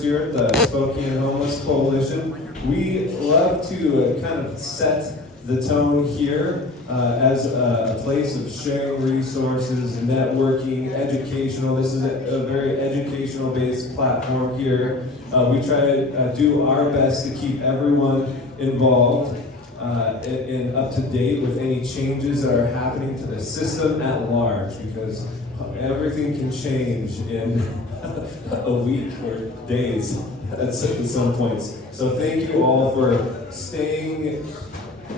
Here at the Spokane Homeless Coalition. We love to kind of set the tone here as a place of sharing resources, networking, educational. This is a very educational based platform here. We try to do our best to keep everyone involved and up to date with any changes that are happening to the system at large, because everything can change in a week or days at some points. So thank you all for staying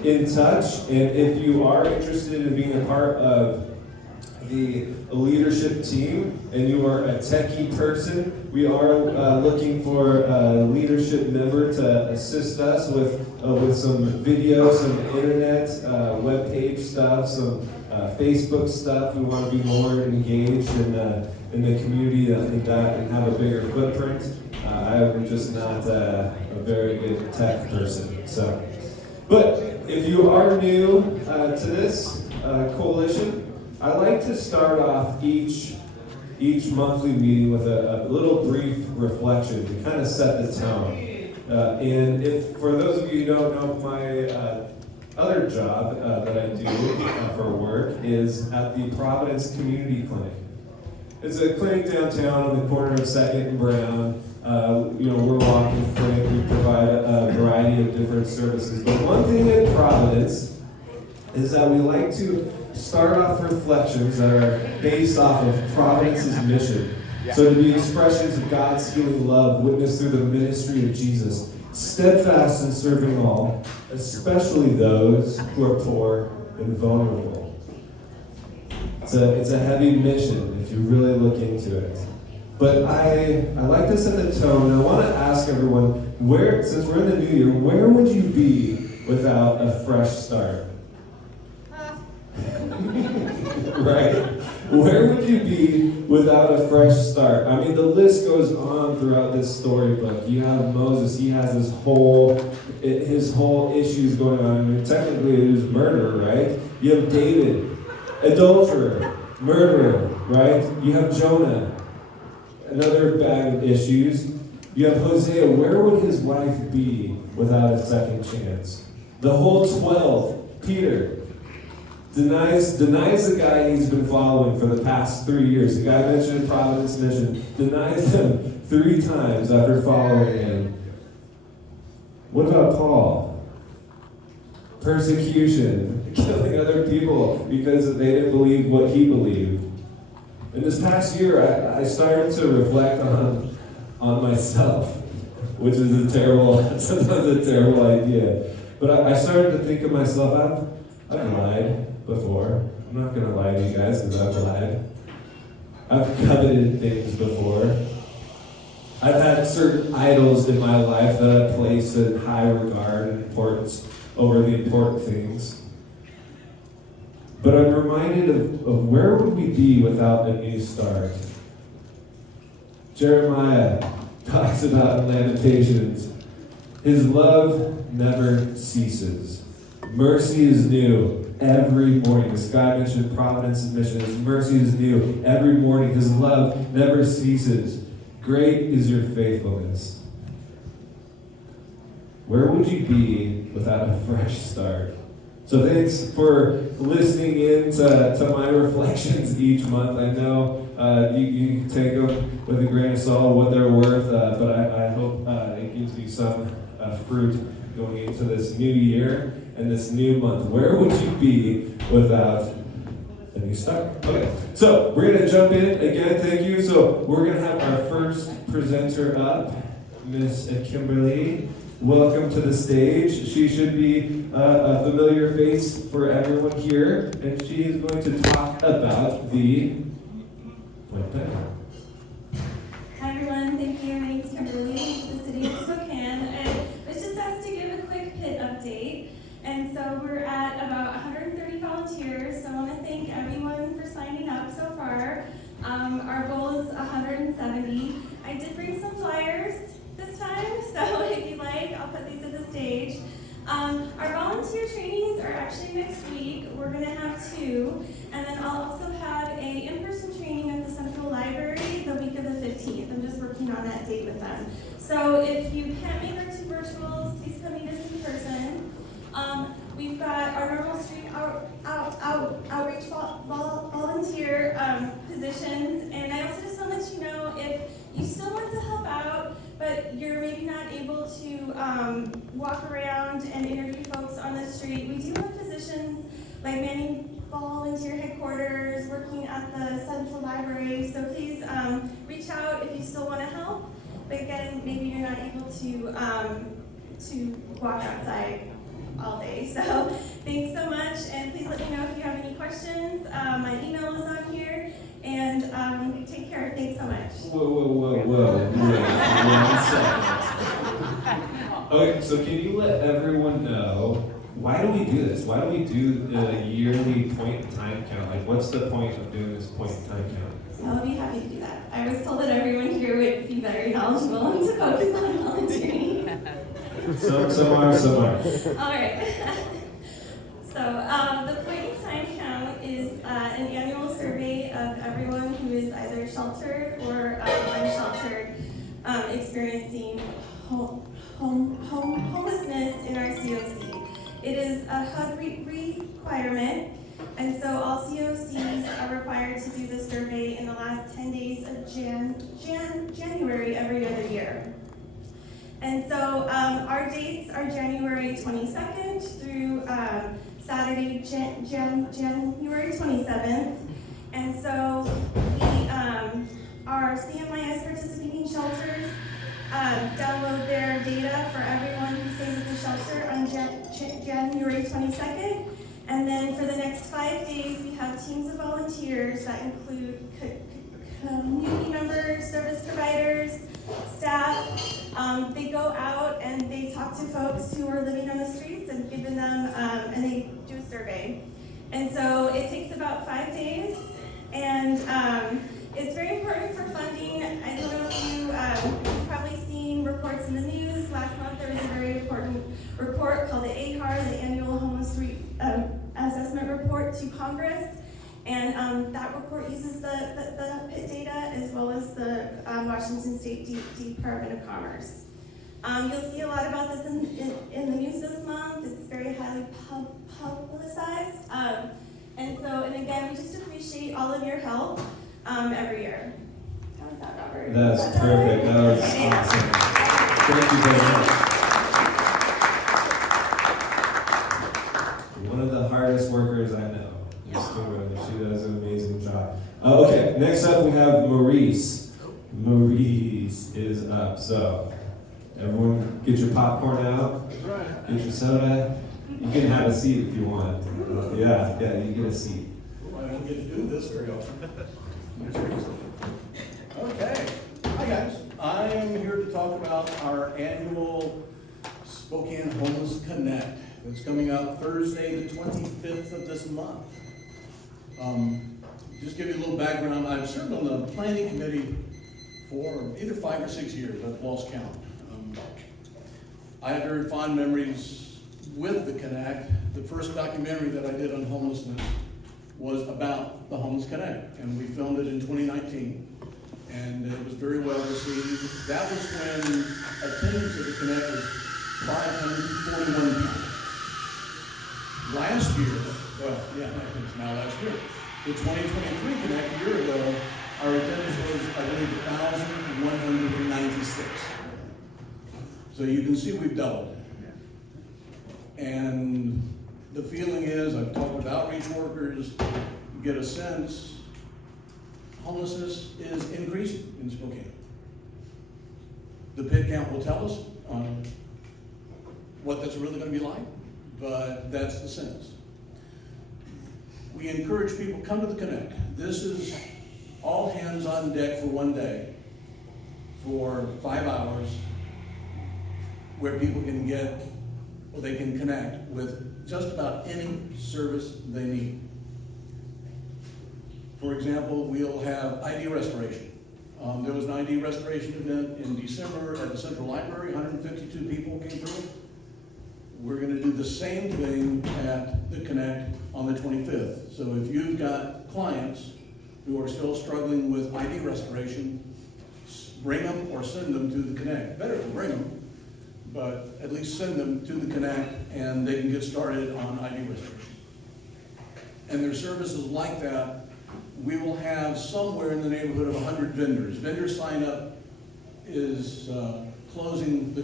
in touch. And if you are interested in being a part of the leadership team and you are a techie person, we are looking for a leadership member to assist us with some video, some internet, web page stuff, some Facebook stuff. We want to be more engaged in the community and have a bigger footprint. I'm just not a very good tech person. But if you are new to this coalition, I like to start off each monthly meeting with a little brief reflection to kind of set the tone. And if for those of you who don't know, my other job that I do for work is at the Providence Community Clinic. It's a clinic downtown on the corner of 2nd and Brown. We're walking clinic. We provide a variety of different services. But one thing at Providence is that we like to start off reflections that are based off of Providence's mission. So to be expressions of God's healing love witnessed through the ministry of Jesus, steadfast in serving all, especially those who are poor and vulnerable. It's a heavy mission if you really look into it. But I like to set the tone, and I want to ask everyone, since we're in the new year, where would you be without a fresh start? Right? Where would you be without a fresh start? I mean, the list goes on throughout this storybook. You have Moses, he has his whole issues going on. I mean, technically it was murder, right? You have David, adulterer, murderer, right? You have Jonah, another bag of issues. You have Hosea. Where would his wife be without a second chance? The whole 12, Peter, denies the guy he's been following for the past 3 years. The guy mentioned in Providence Mission, denies him 3 times after following him. What about Paul? Persecution, killing other people because they didn't believe what he believed. In this past year, I started to reflect on myself, which is sometimes a terrible idea. But I started to think of myself, I've lied before. I'm not going to lie to you guys because I've lied. I've coveted things before. I've had certain idols in my life that I placed in high regard and importance over the important things. But I'm reminded of where would we be without a new start? Jeremiah talks about in Lamentations, his love never ceases. Mercy is new every morning. This guy mentioned Providence's mission. His mercy is new every morning. His love never ceases. Great is your faithfulness. Where would you be without a fresh start? So thanks for listening in to my reflections each month. I know you can take them with a grain of salt, what they're worth, but I hope it gives you some fruit going into this new year and this new month. Where would you be without a new start? Okay, so we're going to jump in again. Thank you. So we're going to have our first presenter up, Miss Kimberly. Welcome to the stage. She should be a familiar face for everyone here, and she is going to talk about the website. Hi everyone, thank you. My name is Kimberly, the city of Spokane, and I was just asked to give a quick pit update. And so we're at about 130 volunteers, so I want to thank everyone for signing up so far. Our goal is 170. I did bring some flyers this time, so if you like, I'll put these at the stage. Our volunteer trainings are actually next week. We're going to have 2, and then I'll also have a in-person training at the Central Library the week of the 15th. I'm just working on that date with them. So if you can't make our 2 virtuals, please come meet us in person. We've got our normal street outreach volunteer positions, and I also just want to let you know if you still want to help out, but you're maybe not able to walk around and interview folks on the street, we do have positions like manning volunteer headquarters, working at the Central Library, so please reach out if you still want to help. But again, maybe you're not able to walk outside all day. So thanks so much, and please let me know if you have any questions. My email is on here, and take care. Thanks so much. Whoa. Wait 1 second. Okay, so can you let everyone know, why do we do this? Why do we do the yearly point in time count? Like, what's the point of doing this point in time count? I'll be happy to do that. I was told that everyone here would be very knowledgeable and to focus on volunteering. Some are. All right. So the point in time count is an annual survey of everyone who is either sheltered or unsheltered, experiencing homelessness in our COC. It is a HUD requirement, and so all COCs are required to do the survey in the last 10 days of January every other year. And so our dates are January 22nd through Saturday, January 27th. And so our CMIS participating shelters download their data for everyone who stays at the shelter on January 22nd. And then for the next 5 days, we have teams of volunteers that include community members, service providers, staff. They go out and they talk to folks who are living on the streets and giving them, and they do a survey. And so it takes about 5 days, and it's very important for funding. I don't know if you've probably seen reports in the news. Last month there was a very important report called the AHAR, the Annual Homeless Assessment Report, to Congress. And that report uses the PIT data as well as the Washington State Department of Commerce. You'll see a lot about this in the news this month. It's very highly publicized. And again, we just appreciate all of your help every year. How was that, Robert? That's perfect. That was awesome. Thank you very much. One of the hardest workers I know. She does an amazing job. Okay, next up we have Maurice. Maurice is up. So, everyone get your popcorn out. Get your soda. You can have a seat if you want. Yeah, you get a seat. I don't get to do this very often. Okay. Hi, guys. I am here to talk about our annual Spokane Homeless Connect. It's coming out Thursday, the 25th of this month. Just give you a little background. I've served on the planning committee for either 5 or 6 years. I've lost count. I have very fond memories with the Connect. The first documentary that I did on homelessness was about the Homeless Connect, and we filmed it in 2019, and it was very well received. That was when attendance at the Connect was 541 people. Last year, it's now last year, the 2023 Connect a year ago, our attendance was, I believe, 1,196. So you can see we've doubled. And the feeling is, I've talked with outreach workers, you get a sense, homelessness is increasing in Spokane. The PIT count will tell us what that's really going to be like, but that's the sense. We encourage people, come to the Connect. This is all hands on deck for one day, for 5 hours, where people can get, or they can connect with just about any service they need. For example, we'll have ID restoration. There was an ID restoration event in December at the Central Library. 152 people came through. We're going to do the same thing at the Connect on the 25th. So if you've got clients who are still struggling with ID restoration, bring them or send them to the Connect. Better to bring them, but at least send them to the Connect and they can get started on ID registration. And there's services like that. We will have somewhere in the neighborhood of 100 vendors. Vendor sign up is closing the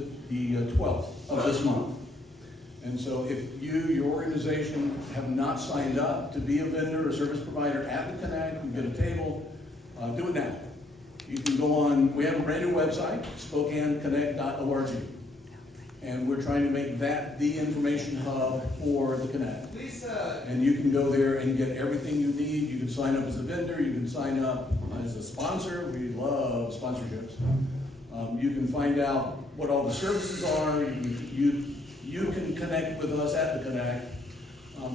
12th of this month. And so if you, your organization, have not signed up to be a vendor or service provider at the Connect, you get a table, do it now. You can go on, we have a brand new website, SpokaneConnect.org. And we're trying to make that the information hub for the Connect. And you can go there and get everything you need. You can sign up as a vendor, you can sign up as a sponsor. We love sponsorships. You can find out what all the services are. You can connect with us at the Connect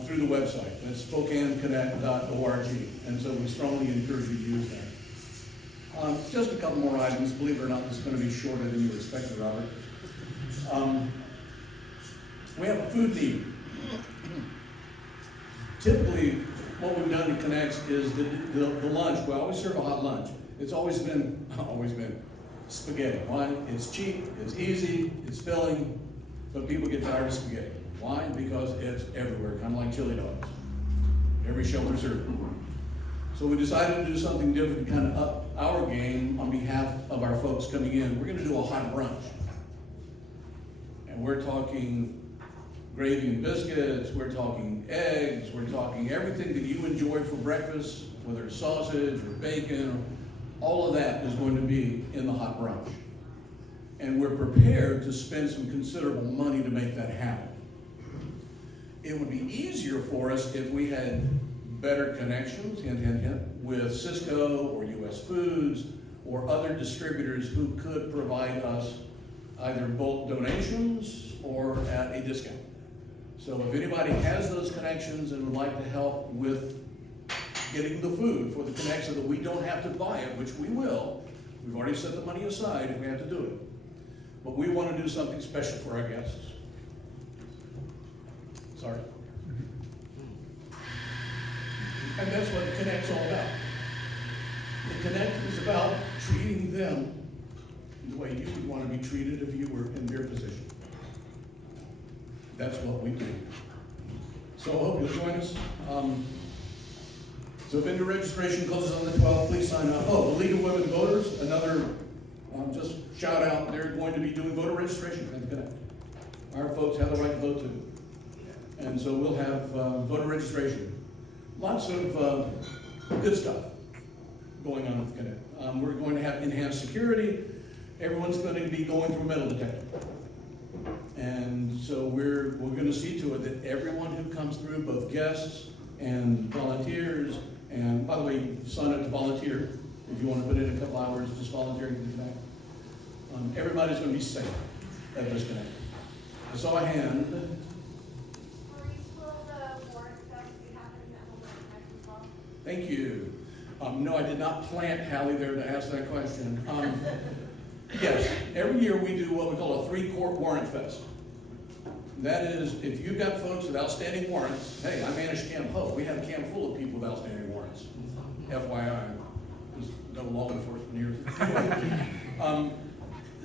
through the website. That's SpokaneConnect.org. And so we strongly encourage you to use that. Just a couple more items. Believe it or not, this is going to be shorter than you expected, Robert. We have a food need. Typically, what we've done in Connects is the lunch. We always serve a hot lunch. It's always been spaghetti. Why? It's cheap, it's easy, it's filling, but people get tired of spaghetti. Why? Because it's everywhere, kind of like chili dogs. Every shelter serves. So we decided to do something different, kind of up our game on behalf of our folks coming in. We're going to do a hot brunch. And we're talking gravy and biscuits, we're talking eggs, we're talking everything that you enjoy for breakfast, whether it's sausage or bacon, all of that is going to be in the hot brunch. And we're prepared to spend some considerable money to make that happen. It would be easier for us if we had better connections, hint, hint, hint, with Cisco or US Foods or other distributors who could provide us either bulk donations or at a discount. So if anybody has those connections and would like to help with getting the food for the Connect so that we don't have to buy it, which we will, we've already set the money aside if we have to do it. But we want to do something special for our guests. Sorry. And that's what the Connect's all about. The Connect is about treating them the way you would want to be treated if you were in their position. That's what we do. So I hope you'll join us. So vendor registration closes on the 12th. Please sign up. Oh, the League of Women Voters, another just shout out. They're going to be doing voter registration at the Connect. Our folks have the right to vote too. And so we'll have voter registration. Lots of good stuff going on with the Connect. We're going to have enhanced security. Everyone's going to be going through metal detector. And so we're going to see to it that everyone who comes through, both guests and volunteers, and by the way, sign up to volunteer. If you want to put in a couple hours, just volunteering to the Connect. Everybody's going to be safe at this Connect. I saw a hand. Will the warrant stuff be happening at home as well? Thank you. No, I did not plant Hallie there to ask that question. Yes, every year we do what we call a 3-quart warrant fest. That is, if you've got folks with outstanding warrants, hey, I manage Camp Hope. We have a camp full of people with outstanding warrants. FYI, there's no law enforcement here.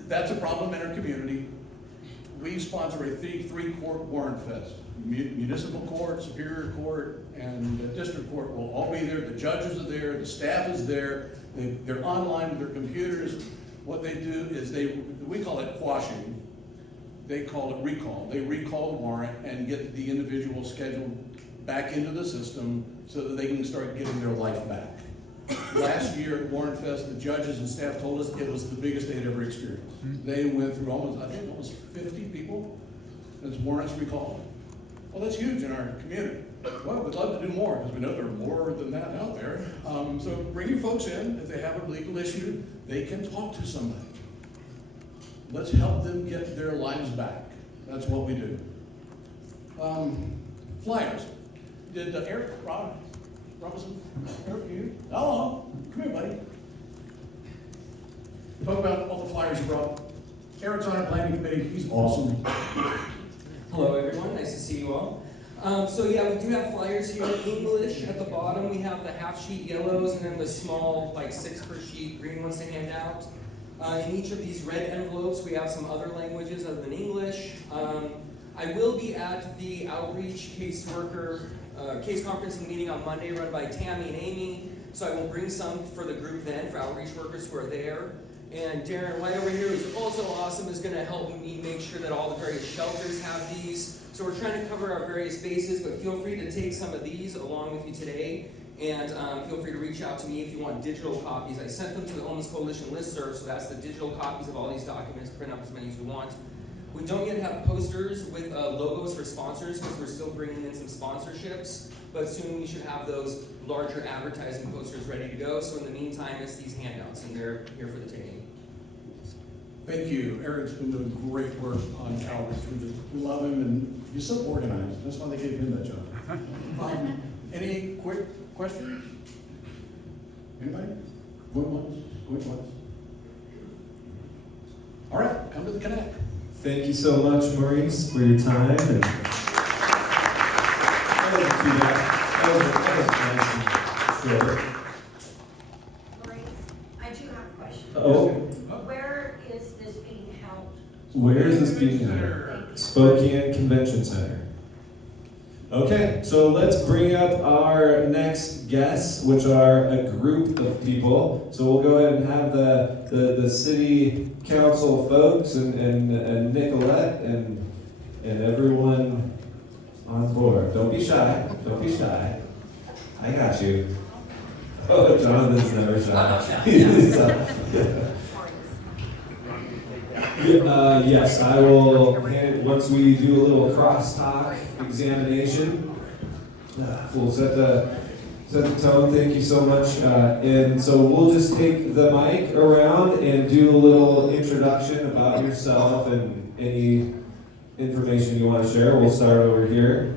That's a problem in our community. We sponsor a 3-quart warrant fest. Municipal court, superior court, and the district court will all be there. The judges are there, the staff is there. They're online with their computers. What they do is we call it quashing. They call it recall. They recall the warrant and get the individual scheduled back into the system so that they can start getting their life back. Last year at Warrant Fest, the judges and staff told us it was the biggest they'd ever experienced. They went through almost 50 people as warrants recalled. Well, that's huge in our community. Well, we'd love to do more because we know there are more than that out there. So bring your folks in. If they have a legal issue, they can talk to somebody. Let's help them get their lives back. That's what we do. Flyers. Did Eric Robinson? Eric, you? Hello. Come here, buddy. Talk about all the flyers you brought. Eric's on our planning committee. He's awesome. Hello, everyone. Nice to see you all. So yeah, we do have flyers here in English. At the bottom, we have the half-sheet yellows and then the small, like 6 per sheet green ones to hand out. In each of these red envelopes, we have some other languages other than English. I will be at the Outreach case conferencing meeting on Monday run by Tammy and Amy, so I will bring some for the group then, for outreach workers who are there. And Darren White over here, who's also awesome, is going to help me make sure that all the various shelters have these. So we're trying to cover our various bases, but feel free to take some of these along with you today. And feel free to reach out to me if you want digital copies. I sent them to the Homeless Coalition listserv, so that's the digital copies of all these documents. Print up as many as we want. We don't yet have posters with logos for sponsors because we're still bringing in some sponsorships, but soon we should have those larger advertising posters ready to go. So in the meantime, it's these handouts, and they're here for the taking. Thank you. Eric's been doing great work on outreach. We just love him, and he's so organized. That's why they gave him that job. Any quick questions? Anybody? Going once? Going twice? All right, come to the Connect. Thank you so much, Maurice, for your time. And that was nice and short. Maurice, I do have a question. Oh, Where is this being held? where is this being held? Spokane Convention Center. Okay, so let's bring up our next guests, which are a group of people. So we'll go ahead and have the city council folks and Nicolette and everyone on board. Don't be shy. Don't be shy. I got you. Oh, Jonathan's never shy. Yes, I will hand, once we do a little crosstalk examination. We'll set the tone. Thank you so much. And so we'll just take the mic around and do a little introduction about yourself and any information you want to share. We'll start over here.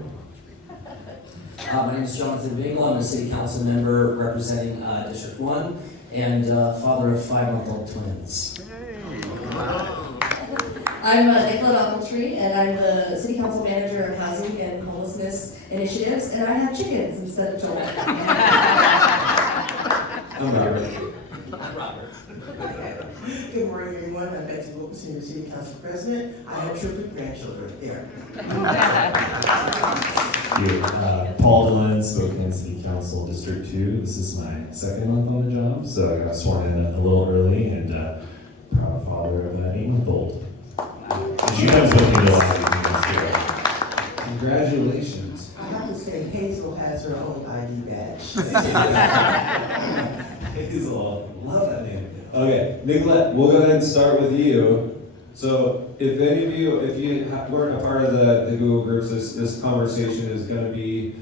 My name is Jonathan Bingle. I'm a city council member representing District 1 and father of 5-month-old twins. I'm Nicolette Ogletree, and I'm the City Council Manager of Housing and Homelessness Initiatives, and I have chickens instead of Joel. I'm Robert. I'm Robert. Good morning, everyone. I'm Betsy Wilson, Senior City Council President. I have triple grandchildren there. Paul Delenn, Spokane City Council District 2. This is my second month on the job, so I got sworn in a little early, and proud father of an 8-month-old. You have spoken to a lot of things. Congratulations. I have to say, Hazel has her own ID badge. Hazel, love that name. Okay, Nicolette, we'll go ahead and start with you. So, if any of you, if you weren't a part of the Google groups, this conversation is going to be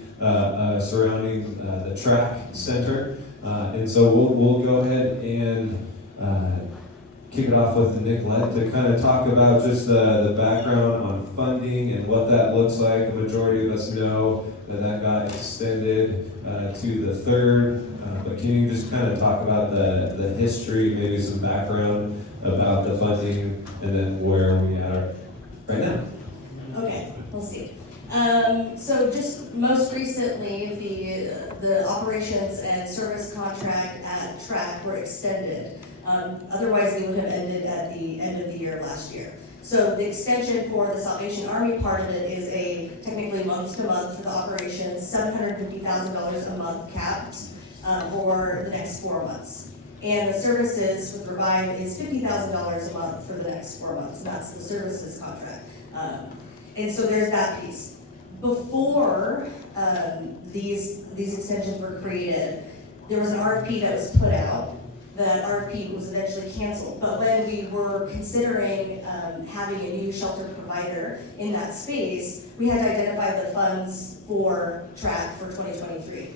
surrounding the track center, and so we'll go ahead and kick it off with Nicolette to kind of talk about just the background on funding and what that looks like. The majority of us know that got extended to the 3rd, but can you just kind of talk about the history, maybe some background about the funding, and then where we are right now? Okay, we'll see. So just most recently, the operations and service contract at TRAC were extended. Otherwise, they would have ended at the end of the year last year. So the extension for the Salvation Army part of it is a technically month-to-month for the operations, $750,000 a month capped for the next 4 months. And the services with Revive is $50,000 a month for the next 4 months. And that's the services contract. And so there's that piece. Before these extensions were created, there was an RFP that was put out. That RFP was eventually canceled. But when we were considering having a new shelter provider in that space, we had to identify the funds for TRAC for 2023.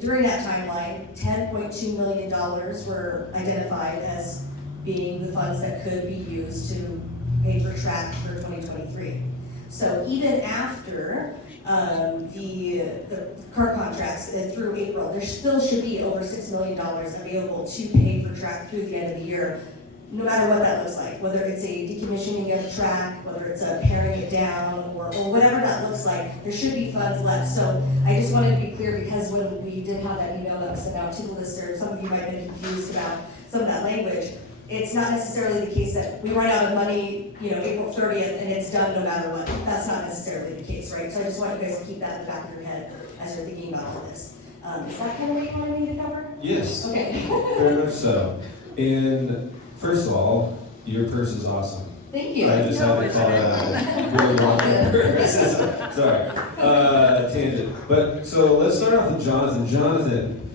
During that timeline, $10.2 million were identified as being the funds that could be used to pay for TRAC for 2023. So even after the current contracts through April, there still should be over $6 million available to pay for TRAC through the end of the year, no matter what that looks like, whether it's a decommissioning of TRAC, whether it's a paring it down, or whatever that looks like, there should be funds left. So I just wanted to be clear, because when we did have that email that was sent out to the listeners, some of you might have been confused about some of that language. It's not necessarily the case that we run out of money, April 30th and it's done no matter what. That's not necessarily the case, right? So I just want you guys to keep that in the back of your head as you're thinking about all this. Is that kind of what you wanted me to cover? Yes. Okay. Very much so. And first of all, your purse is awesome. Thank you. I just had to call that out. Really well. Sorry. Tangent. But so let's start off with Jonathan. Jonathan,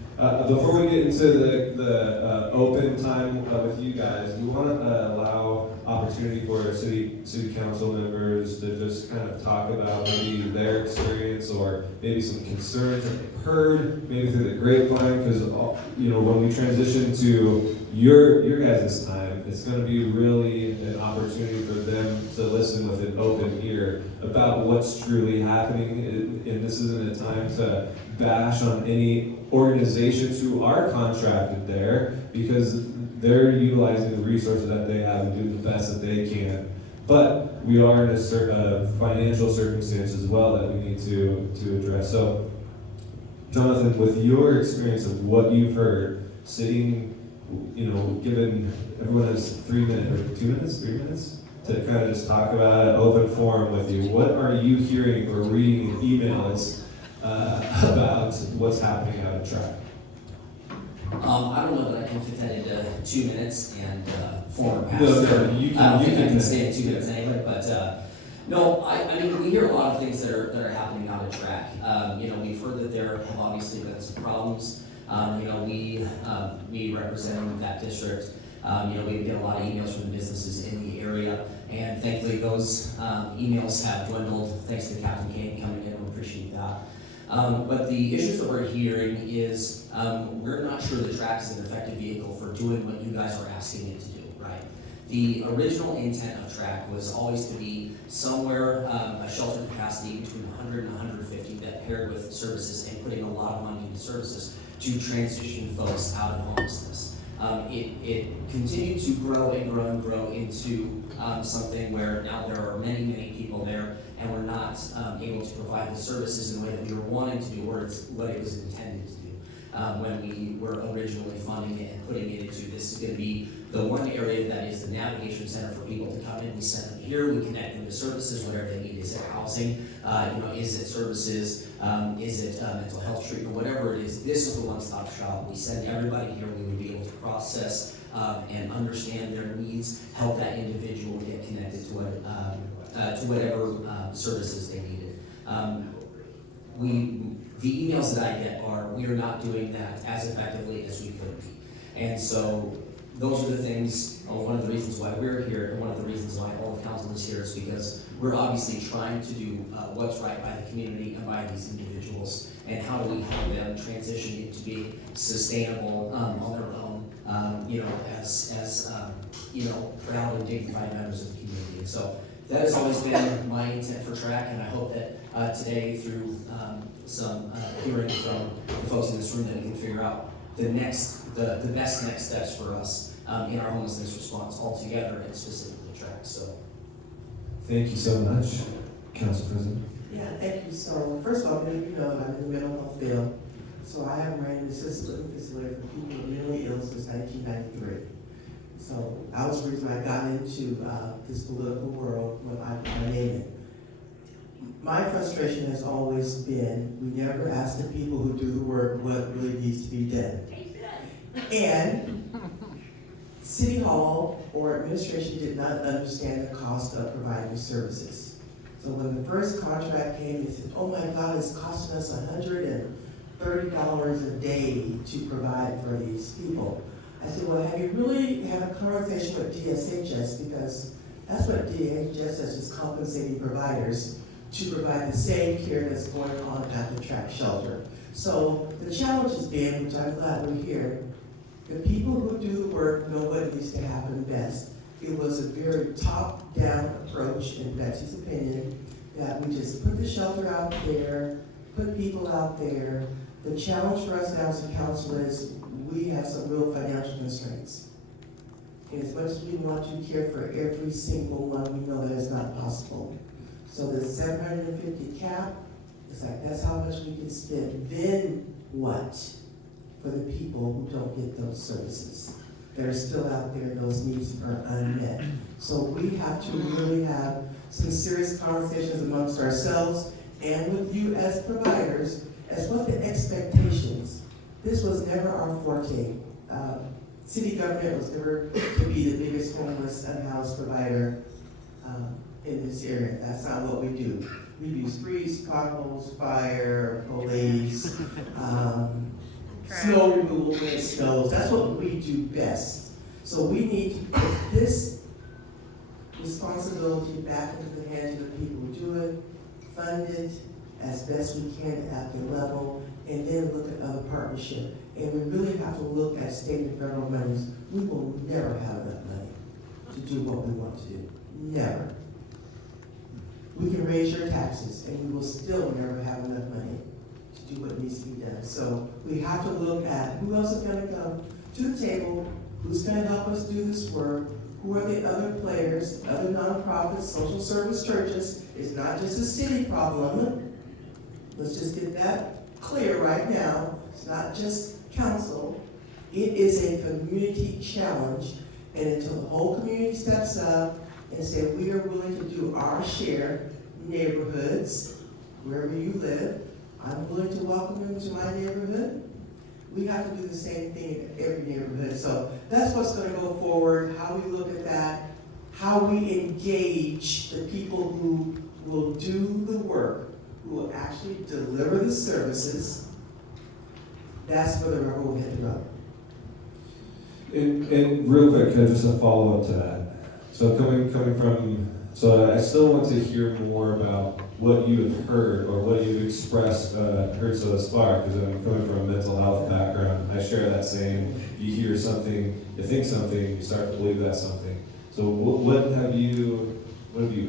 before we get into the open time with you guys, we want to allow opportunity for city council members to just kind of talk about maybe their experience or maybe some concerns that they've heard, maybe through the grapevine, because when we transition to your guys' time, it's going to be really an opportunity for them to listen with an open ear about what's truly happening, and this isn't a time to bash on any organizations who are contracted there, because they're utilizing the resources that they have and doing the best that they can. But we are in a financial circumstance as well that we need to address. So, Jonathan, with your experience of what you've heard, sitting, given everyone has 3 minutes or 2 minutes, 3 minutes to kind of just talk about an open forum with you, what are you hearing or reading in emails about what's happening out at track? I don't know that I can fit that into 2 minutes and former No, pastor. you can. I don't think I can you stay in 2 minutes anyway, but no, I mean, we hear a lot of things that are happening out at track. We've heard that there have obviously been some problems. We representing that district, we get a lot of emails from the businesses in the area, and thankfully those emails have dwindled thanks to Captain Kane coming in. We appreciate that. But the issues that we're hearing is we're not sure the track is an effective vehicle for doing what you guys are asking it to do, right? The original intent of track was always to be somewhere a shelter capacity between 100 and 150 that paired with services and putting a lot of money into services to transition folks out of homelessness. It continued to grow and grow and grow into something where now there are many, many people there, and we're not able to provide the services in the way that we were wanting to do, or what it was intended to do when we were originally funding it and putting it into this is going to be the one area that is the navigation center for people to come in. We send them here, we connect them to services, whatever they need. Is it housing? Is it services? Is it mental health treatment? Whatever it is, this is the one-stop shop. We send everybody here. We would be able to process and understand their needs, help that individual get connected to whatever services they needed. The emails that I get are, we are not doing that as effectively as we could be. And so those are the things, one of the reasons why we're here, and one of the reasons why all the council is here is because we're obviously trying to do what's right by the community and by these individuals, and how do we help them transition into being sustainable on their own, as proud and dignified members of the community. And so that has always been my intent for track, and I hope that today through some hearing from the folks in this room that we can figure out the best next steps for us in our homelessness response altogether, and specifically track. So, Thank you so much, Council President. Yeah, thank you. So first of all, many of you know that I'm in the mental health field. So I have ran an assisted living facility for people who are mentally ill since 1993. So that was the reason I got into this political world when I named it. My frustration has always been, we never ask the people who do the work what really needs to be done. And City Hall or administration did not understand the cost of providing services. So when the first contract came, they said, oh my God, it's costing us $130 a day to provide for these people. I said, well, have you really had a conversation with DSHS? Because that's what DSHS is, just compensating providers to provide the same care that's going on at the track shelter. So the challenge has been, which I'm glad we're here, the people who do the work know what needs to happen best. It was a very top-down approach, in Betsy's opinion, that we just put the shelter out there, put people out there. The challenge for us now as a council is we have some real financial constraints. And as much as we want to care for every single one, we know that is not possible. So the 750 cap, it's like, that's how much we can spend. Then what for the people who don't get those services? that are still out there, and those needs are unmet. So we have to really have some serious conversations amongst ourselves and with you as providers as what the expectations. This was never our forte. City government was never to be the biggest homeless unhoused provider in this area. That's not what we do. We do streets, potholes, fire, police, snow removal when it snows. That's what we do best. So we need to put this responsibility back into the hands of the people who do it, fund it as best we can at the level, and then look at other partnership. And we really have to look at state and federal monies. We will never have enough money to do what we want to do. Never. We can raise your taxes, and we will still never have enough money to do what needs to be done. So we have to look at who else is going to come to the table, who's going to help us do this work, who are the other players, other nonprofits, social service churches. It's not just a city problem. Let's just get that clear right now. It's not just council. It is a community challenge, and until the whole community steps up and say we are willing to do our share, neighborhoods, wherever you live, I'm willing to welcome them to my neighborhood. We have to do the same thing in every neighborhood. So that's what's going to go forward, how we look at that, how we engage the people who will do the work, who will actually deliver the services. That's where the rubber will hit the road. And real quick, just a follow-up to that. So coming from, so I still want to hear more about what you have heard or what you've expressed, heard so thus far, because I'm coming from a mental health background. I share that saying, you hear something, you think something, you start to believe that's something. So what have you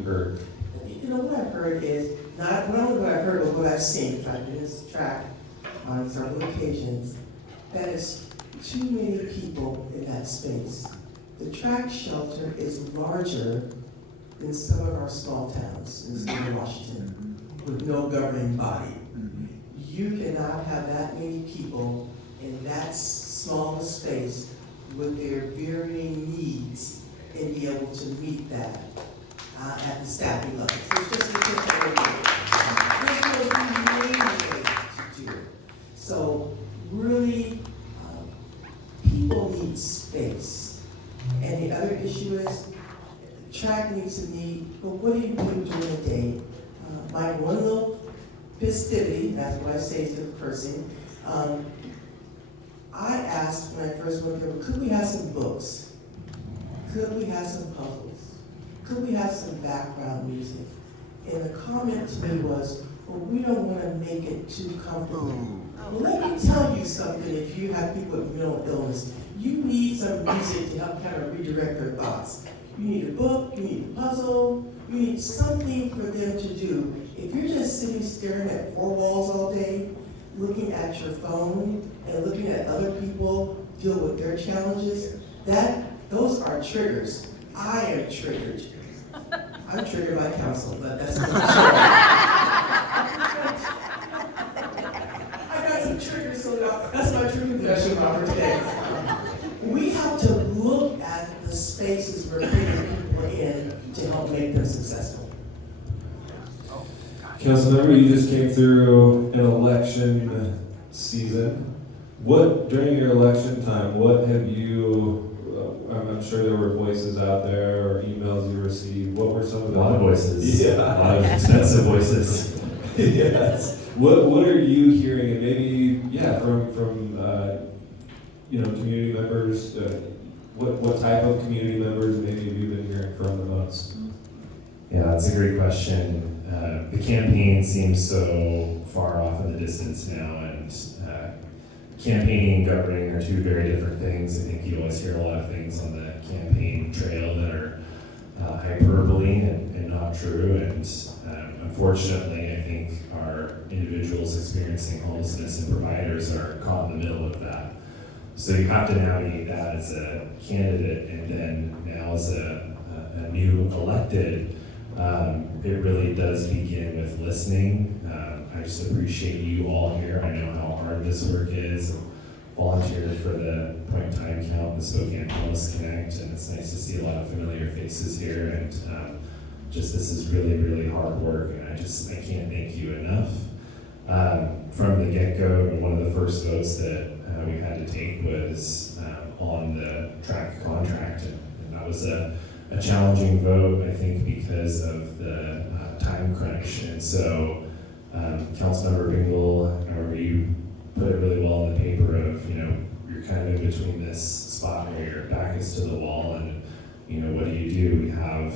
heard? You know, what I've heard is, not only what I've heard, but what I've seen. I've been in this track on several occasions, that is too many people in that space. The track shelter is larger than some of our small towns in the state of Washington with no governing body. You cannot have that many people in that small space with their varying needs and be able to meet that at the staffing level. So it's just a different way. There's no way to do it. So really, people need space. And the other issue is, track needs to meet, but what do you do during the day? My one little festivity, that's what I say to the person, I asked when I first went there, could we have some books? Could we have some puzzles? Could we have some background music? And the comment to me was, well, we don't want to make it too comfortable. Well, let me tell you something, if you have people with mental illness, you need some music to help kind of redirect their thoughts. You need a book, you need a puzzle, you need something for them to do. If you're just sitting staring at four walls all day, looking at your phone and looking at other people deal with their challenges, those are triggers. I am triggered. I'm triggered by counsel, but that's another story. I got some triggers, so that's my true confession about for today. We have to look at the spaces we're bringing people in to help make them successful. Councilmember, you just came through an election season. During your election time, what have you, I'm sure there were voices out there or emails you received. What were some of A the... lot of voices. Yeah. A lot of expensive voices. Yes. What are you hearing, and maybe, from community members, what type of community members maybe have you been hearing from the most? Yeah, that's a great question. The campaign seems so far off in the distance now, and campaigning and governing are two very different things. I think you always hear a lot of things on the campaign trail that are hyperbole and not true, and unfortunately, I think our individuals experiencing homelessness and providers are caught in the middle of that. So you have to navigate that as a candidate, and then now as a new elected, it really does begin with listening. I just appreciate you all here. I know how hard this work is. volunteered for the point in time count, the Spokane Homeless Connect, and it's nice to see a lot of familiar faces here, and just this is really, really hard work, and I can't thank you enough. From the get-go, one of the first votes that we had to take was on the track contract, and that was a challenging vote, I think, because of the time crunch. And so, Councilmember Bingle, I remember you put it really well in the paper of, you're kind of in between this spot where your back is to the wall, and, what do? We have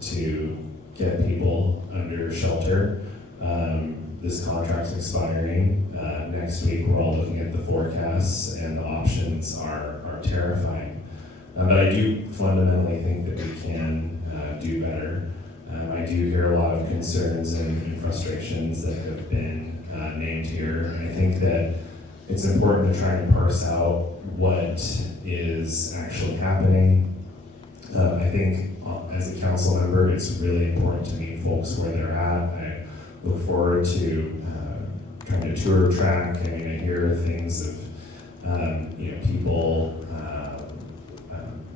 to get people under shelter. This contract's expiring. Next week, we're all looking at the forecasts, and the options are terrifying. But I do fundamentally think that we can do better. I do hear a lot of concerns and frustrations that have been named here. I think that it's important to try and parse out what is actually happening. I think as a council member, it's really important to meet folks where they're at. I look forward to trying to tour track. I hear things of people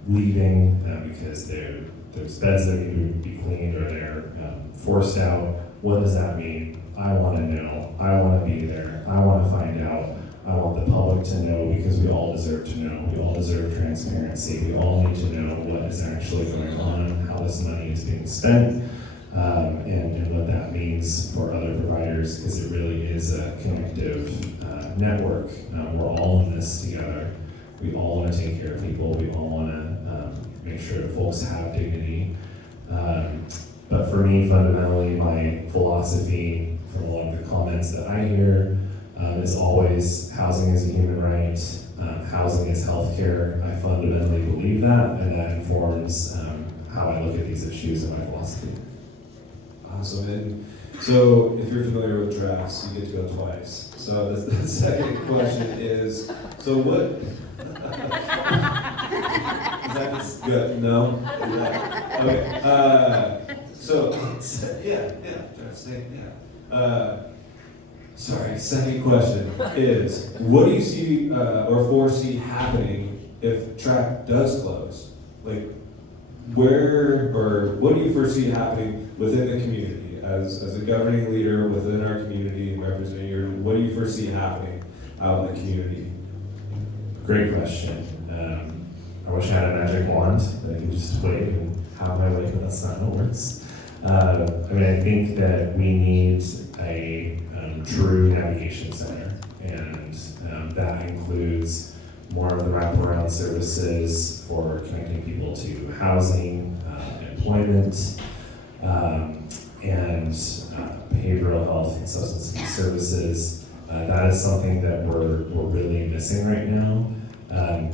leaving because there's beds that need to be cleaned or they're forced out. What does that mean? I want to know. I want to be there. I want to find out. I want the public to know, because we all deserve to know. We all deserve transparency. We all need to know what is actually going on, how this money is being spent, and what that means for other providers, because it really is a connective network. We're all in this together. We all want to take care of people. We all want to make sure that folks have dignity. But for me, fundamentally, my philosophy from a lot of the comments that I hear is always housing is a human right, housing is healthcare. I fundamentally believe that, and that informs how I look at these issues and my philosophy. Awesome. And so, if you're familiar with drafts, you get to go twice. So the second question is, so what? Is that just good? No? Okay. Sorry, second question is, what do you see or foresee happening if track does close? Like, where or what do you foresee happening within the community as a governing leader within our community and representing your, what do you foresee happening out in the community? Great question. I wish I had a magic wand that I could just wave and have my way, but that's not how it works. I think that we need a true navigation center, and that includes more of the wraparound services for connecting people to housing, employment, and behavioral health and substance abuse services. That is something that we're really missing right now.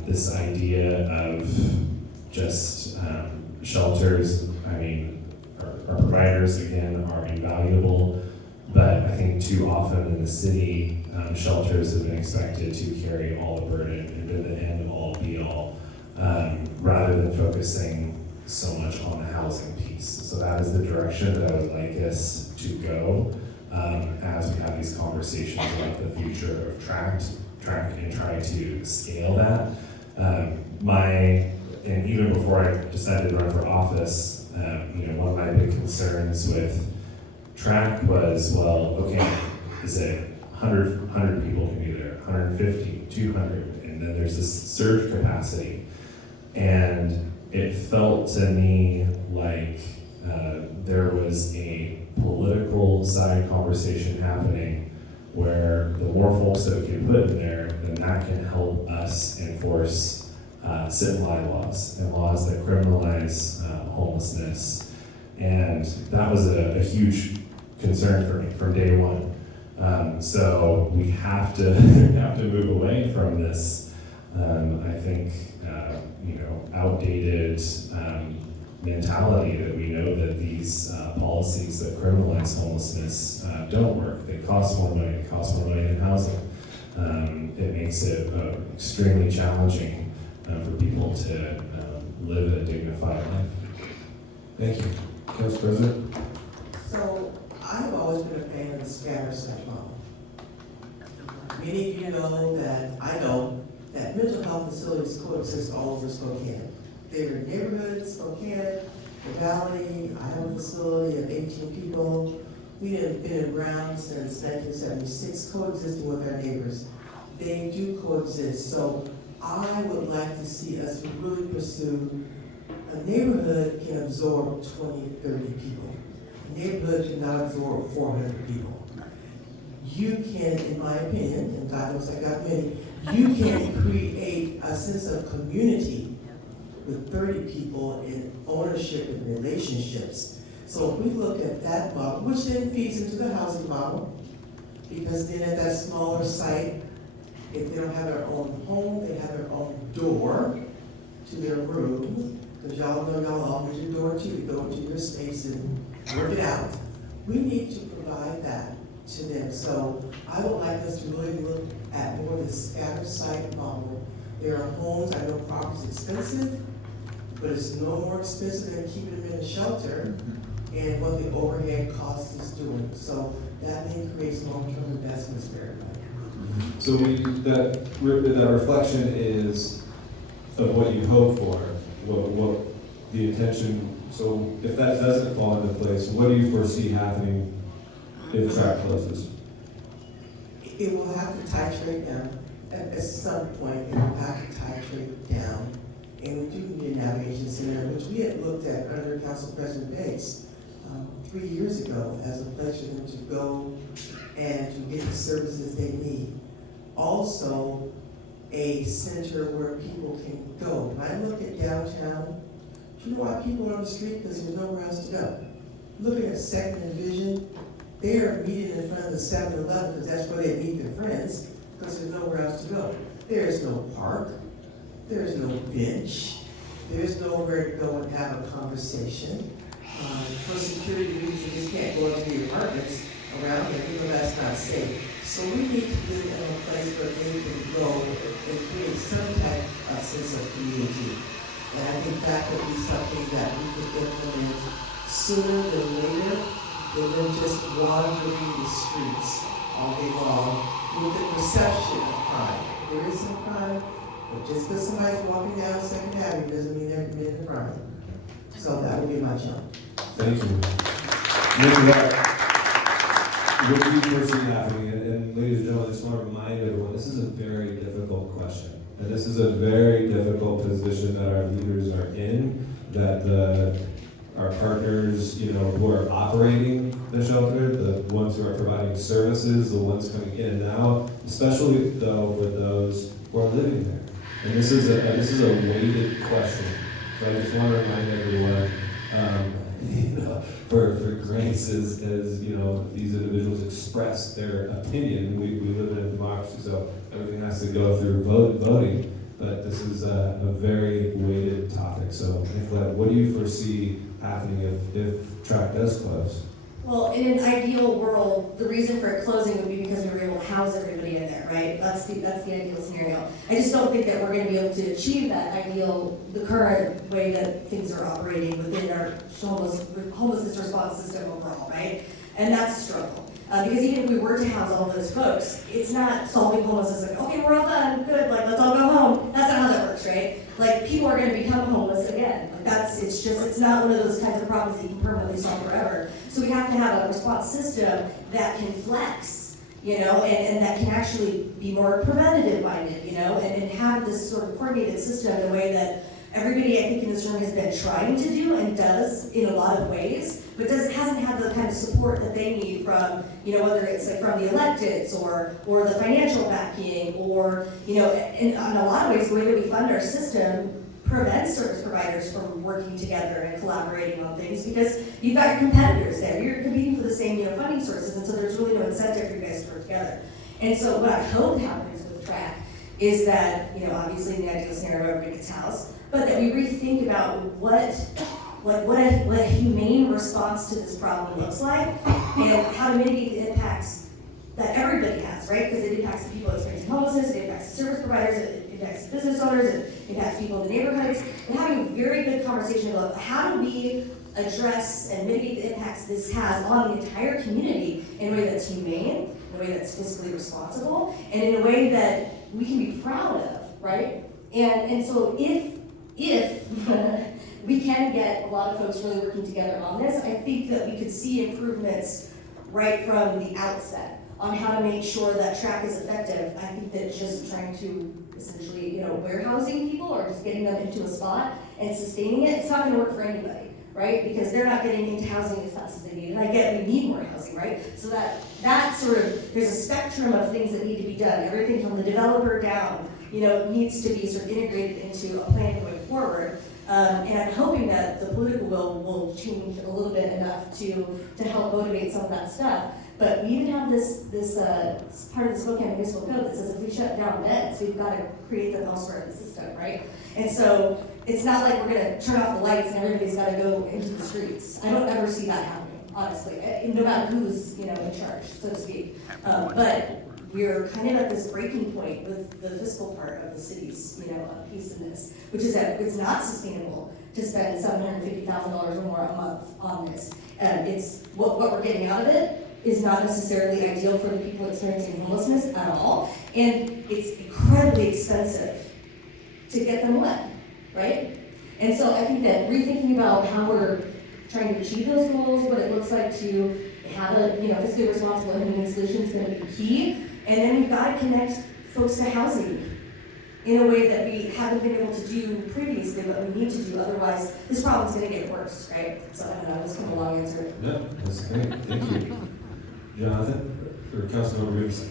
This idea of just shelters, our providers, again, are invaluable, but I think too often in the city, shelters have been expected to carry all the burden and be the end all be all, rather than focusing so much on the housing piece. So that is the direction that I would like us to go as we have these conversations about the future of track and try to scale that. And even before I decided to run for office, one of my big concerns with track was, well, okay, is it 100 people can be there, 150, 200, and then there's this surge capacity. And it felt to me like there was a political side conversation happening where the more folks that we can put in there, then that can help us enforce sit and lie laws and laws that criminalize homelessness. And that was a huge concern for me from day one. So we have to move away from this, I think, outdated mentality that we know that these policies that criminalize homelessness don't work. They cost more money. It costs more money than housing. It makes it extremely challenging for people to live a dignified life. Thank you. Council President? So, I've always been a fan of the scatter site model. Many of you know that I know that mental health facilities coexist all over Spokane. They're neighborhoods, Spokane, the Valley. I have a facility of 18 people. We have been around since 1976, coexisting with our neighbors. They do coexist. So I would like to see us really pursue a neighborhood can absorb 20, 30 people. A neighborhood cannot absorb 400 people. You can, in my opinion, and God knows I got many, you can create a sense of community with 30 people in ownership and relationships. So if we look at that model, which then feeds into the housing model, because then at that smaller site, if they don't have their own home, they have their own door to their room, because y'all know y'all all need your door too, to go into your space and work it out. We need to provide that to them. So I would like us to really look at more of the scattered site model. There are homes, I know property's expensive, but it's no more expensive than keeping them in a shelter and what the overhead cost is doing. So that then creates long-term investments for everybody. So that reflection is of what you hope for, what the intention. So if that doesn't fall into place, what do you foresee happening if the track closes? It will have to titrate down. At some point, it will have to titrate down. And we do need a navigation center, which we had looked at under Council President Bates 3 years ago as a place for them to go and to get the services they need. Also, a center where people can go. When I look at downtown, do you know why people are on the street? Because there's nowhere else to go. Looking at Second and Vision, they are meeting in front of the 7-Eleven because that's where they meet their friends, because there's nowhere else to go. There is no park. There is no bench. There is nowhere to go and have a conversation. For security reasons, you just can't go into the apartments around there. You know that's not safe. So we need to live in a place where they can go and create some type of sense of community. And I think that would be something that we could implement sooner than later, than just wandering the streets all day long with the perception of crime. There is some crime, but just because somebody's walking down Second Avenue doesn't mean they're committing a crime. So that would be my job. Thank you. Maybe that, what do you foresee happening? And ladies and gentlemen, I just want to remind everyone, this is a very difficult question. And this is a very difficult position that our leaders are in, that our partners, who are operating the shelter, the ones who are providing services, the ones coming in and out, especially though for those who are living there. And this is a weighted question. So I just want to remind everyone, for grace as these individuals express their opinion. We live in a democracy, so everything has to go through voting. But this is a very weighted topic. So, Nicolette, what do you foresee happening if track does close? Well, in an ideal world, the reason for it closing would be because we were able to house everybody in there, right? That's the ideal scenario. I just don't think that we're going to be able to achieve that ideal, the current way that things are operating within our homelessness response system overall, right? And that's a struggle. Because even if we were to house all those folks, it's not solving homelessness like, okay, we're all done, good, like let's all go home. That's not how that works, right? Like people are going to become homeless again. Like it's not one of those kinds of problems that you can permanently solve forever. So we have to have a response system that can flex, and that can actually be more preventative minded, and have this sort of coordinated system in a way that everybody I think in this room has been trying to do and does in a lot of ways, but hasn't had the kind of support that they need from, whether it's like from the electeds or the financial backing or, in a lot of ways, the way that we fund our system prevents service providers from working together and collaborating on things because you've got your competitors there. You're competing for the same, funding sources, and so there's really no incentive for you guys to work together. And so what I hope happens with TRAC is that, obviously in the ideal scenario everybody gets housed, but that we rethink about what a humane response to this problem looks like and how to mitigate the impacts that everybody has, right? Because it impacts the people experiencing homelessness, it impacts the service providers, it impacts the business owners, it impacts people in the neighborhoods, and having a very good conversation about how do we address and mitigate the impacts this has on the entire community in a way that's humane, in a way that's fiscally responsible, and in a way that we can be proud of right? And so if we can get a lot of folks really working together on this, I think that we could see improvements right from the outset on how to make sure that track is effective. I think that just trying to essentially, warehousing people or just getting them into a spot and sustaining it, it's not gonna work for anybody, right? Because they're not getting into housing as fast as they need. And I get we need more housing, right? So that sort of, there's a spectrum of things that need to be done. Everything from the developer down, needs to be sort of integrated into a plan going forward. And I'm hoping that the political will change a little bit enough to help motivate some of that stuff. But we even have this part of the Spokane Municipal Code that says if we shut down beds, we've got to create them elsewhere in the system, right? And so it's not like we're going to turn off the lights and everybody's got to go into the streets. I don't ever see that happening, honestly, no matter who's in charge, so to speak. But we're kind of at this breaking point with the fiscal part of the city's piece in this, which is that it's not sustainable to spend $750,000 or more a month on this. It's what we're getting out of it is not necessarily ideal for the people experiencing homelessness at all, and it's incredibly expensive to get them led, right? And so I think that rethinking about how we're trying to achieve those goals, what it looks like to have a fiscally responsible implementing solution is going to be key, and then we've got to connect folks to housing in a way that we haven't been able to do previously, but we need to do, otherwise this problem's going to get worse, right? So I don't know, this kind of long answer. No, that's great, thank you. Jonathan, or Councilmember Reeves?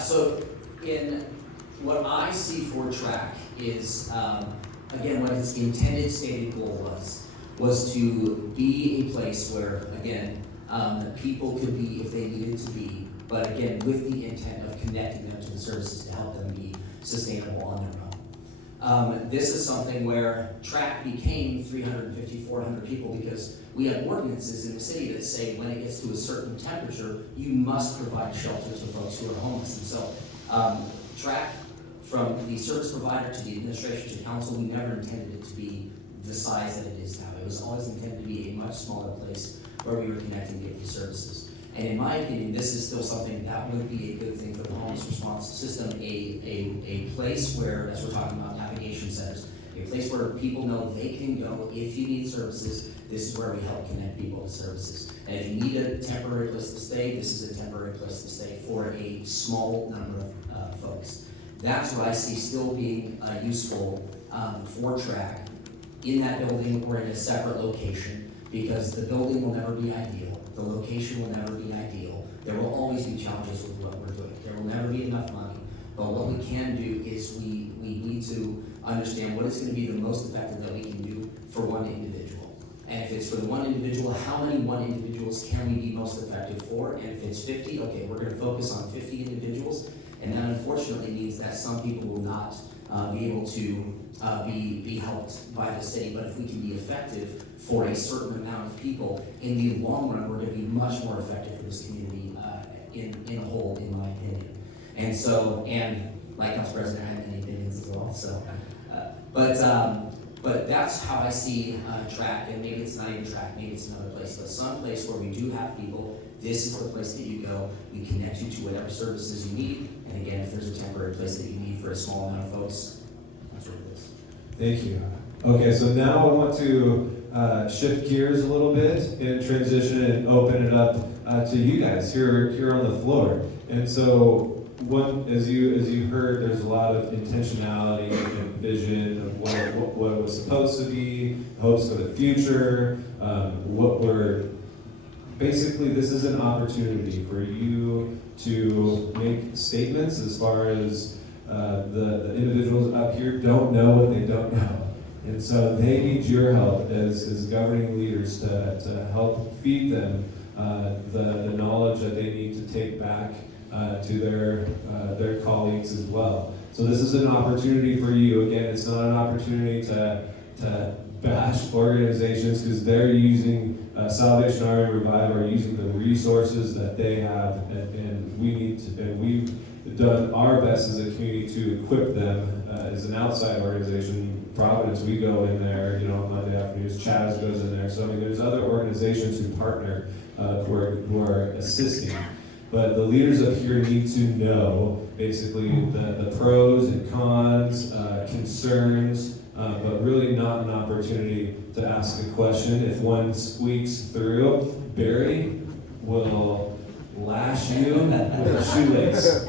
So in what I see for track is, again, what its intended stated goal was to be a place where, again, people could be if they needed to be, but again, with the intent of connecting them to the services to help them be sustainable on their own. This is something where track became 350, 400 people because we have ordinances in the city that say when it gets to a certain temperature, you must provide shelter to folks who are homeless. And so track, from the service provider to the administration to council, we never intended it to be the size that it is now. It was always intended to be a much smaller place where we were connecting people to services. And in my opinion, this is still something that would be a good thing for the homeless response system, a place where, as we're talking about navigation centers, a place where people know they can go if you need services. This is where we help connect people to services. And if you need a temporary place to stay, this is a temporary place to stay for a small number of folks. That's what I see still being useful for track in that building or in a separate location, because the building will never be ideal. The location will never be ideal. There will always be challenges with what we're doing. There will never be enough money. But what we can do is we need to understand what is going to be the most effective that we can do for one individual. And if it's for the one individual, how many one individuals can we be most effective for? And if it's 50, okay, we're going to focus on 50 individuals. And that unfortunately means that some people will not be able to be helped by the city. But if we can be effective for a certain amount of people, in the long run, we're going to be much more effective for this community in a whole, in my opinion. And so, and like Council President, I have many opinions as well. So, but that's how I see track. And maybe it's not even track, maybe it's another place, but some place where we do have people. This is the place that you go. We connect you to whatever services you need. And again, if there's a temporary place that you need for a small amount of folks, that's what it is. Thank you. Okay, so now I want to shift gears a little bit and transition and open it up to you guys here on the floor. And so, as you heard, there's a lot of intentionality and vision of what it was supposed to be, hopes for the future, what we're. Basically, this is an opportunity for you to make statements as far as the individuals up here don't know what they don't know. And so they need your help as governing leaders to help feed them the knowledge that they need to take back to their colleagues as well. So this is an opportunity for you. Again, it's not an opportunity to bash organizations because they're using Salvation Army and Revive are using the resources that they have, and we've done our best as a community to equip them as an outside organization. Providence, we go in there, on Monday afternoons. Chaz goes in there. So I mean, there's other organizations who partner who are assisting. but the leaders up here need to know basically the pros and cons, concerns, but really not an opportunity to ask a question. If one squeaks through, Barry will lash you with a shoelace.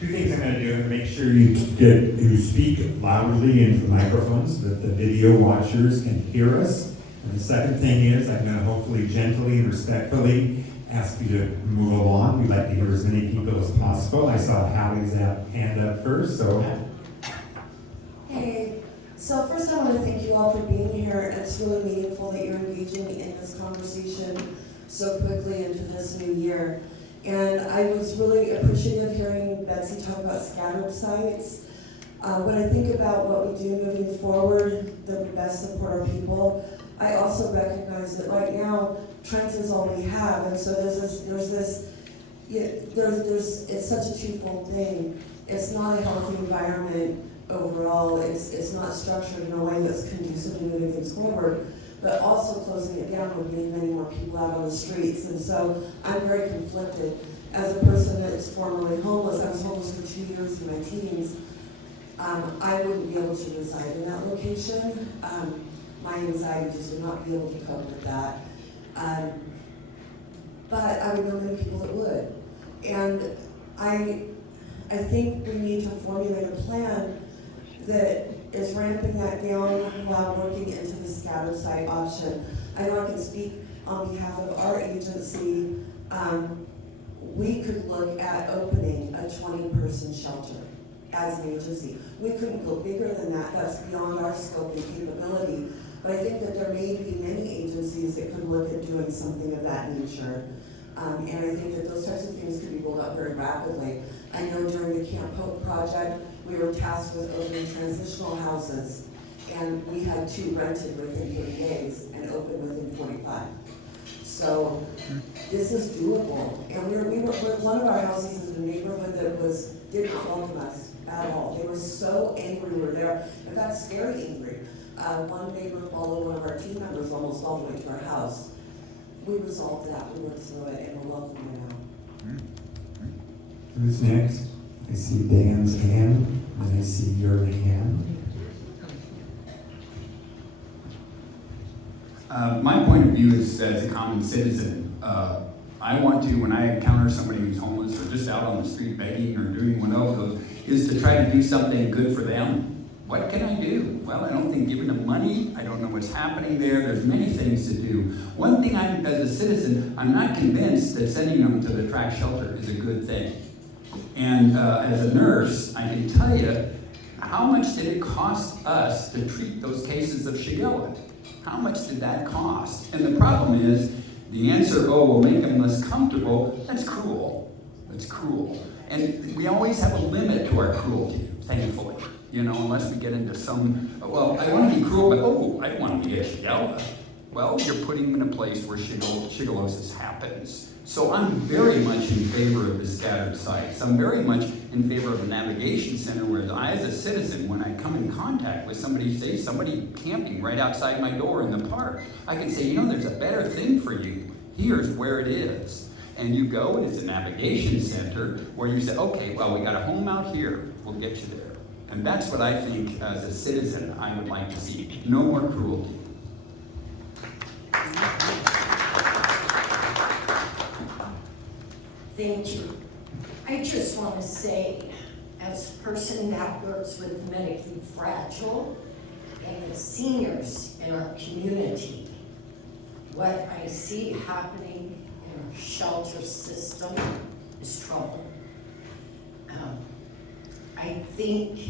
Two things I'm going to do: make sure you speak loudly into the microphones so that the video watchers can hear us. And the second thing is, I'm going to hopefully gently and respectfully ask you to move along. We'd like to hear as many people as possible. I saw Hallie's hand up first, so. Hey, so first I want to thank you all for being here. It's really meaningful that you're engaging in this conversation so quickly into this new year. And I was really appreciative hearing Betsy talk about scattered sites. When I think about what we do moving forward, the best support our people, I also recognize that right now, Trent is all we have, and so it's such a twofold thing. It's not a healthy environment overall. It's not structured in a way that's conducive to moving things forward, but also closing it down would mean many more people out on the streets. And so I'm very conflicted. As a person that's formerly homeless, I was homeless for 2 years in my teens. I wouldn't be able to reside in that location. My anxiety just would not be able to cope with that. But I would know many people that would. And I think we need to formulate a plan that is ramping that down while working into the scattered site option. I know I can speak on behalf of our agency. We could look at opening a 20-person shelter as an agency. We couldn't go bigger than that. That's beyond our scope and capability. But I think that there may be many agencies that could look at doing something of that nature. And I think that those types of things could be rolled out very rapidly. I know during the Camp Hope project, we were tasked with opening transitional houses, and we had 2 rented within 30 days and opened within 45. So this is doable. And one of our houses is in a neighborhood that did not welcome us at all. They were so angry we were there. In fact, scary angry. One neighbor followed one of our team members almost all the way to our house. We resolved that. We worked through it, and we're welcoming now. Who's next? I see Dan's hand, and I see your hand. My point of view is as a common citizen. I want to, when I encounter somebody who's homeless or just out on the street begging or doing one of those, is to try to do something good for them. What can I do? Well, I don't think giving them money, I don't know what's happening there. There's many things to do. One thing, as a citizen, I'm not convinced that sending them to the track shelter is a good thing. And as a nurse, I can tell you, how much did it cost us to treat those cases of Shigella? How much did that cost? And the problem is, the answer, oh, we'll make them less comfortable, that's cruel. That's cruel. And we always have a limit to our cruelty, thankfully. You know, unless we get into some, well, I want to be cruel, but oh, I want to be a Shigella. Well, you're putting them in a place where shigellosis happens. So I'm very much in favor of the scattered sites. I'm very much in favor of a navigation center where I, as a citizen, when I come in contact with somebody, say somebody camping right outside my door in the park, I can say, you know, there's a better thing for you. Here's where it is. And you go, and it's a navigation center where you say, okay, well, we got a home out here. We'll get you there. And that's what I think, as a citizen, I would like to see. No more cruelty. Thank you. I just want to say, as a person that works with medically fragile and the seniors in our community, what I see happening in our shelter system is trouble. I think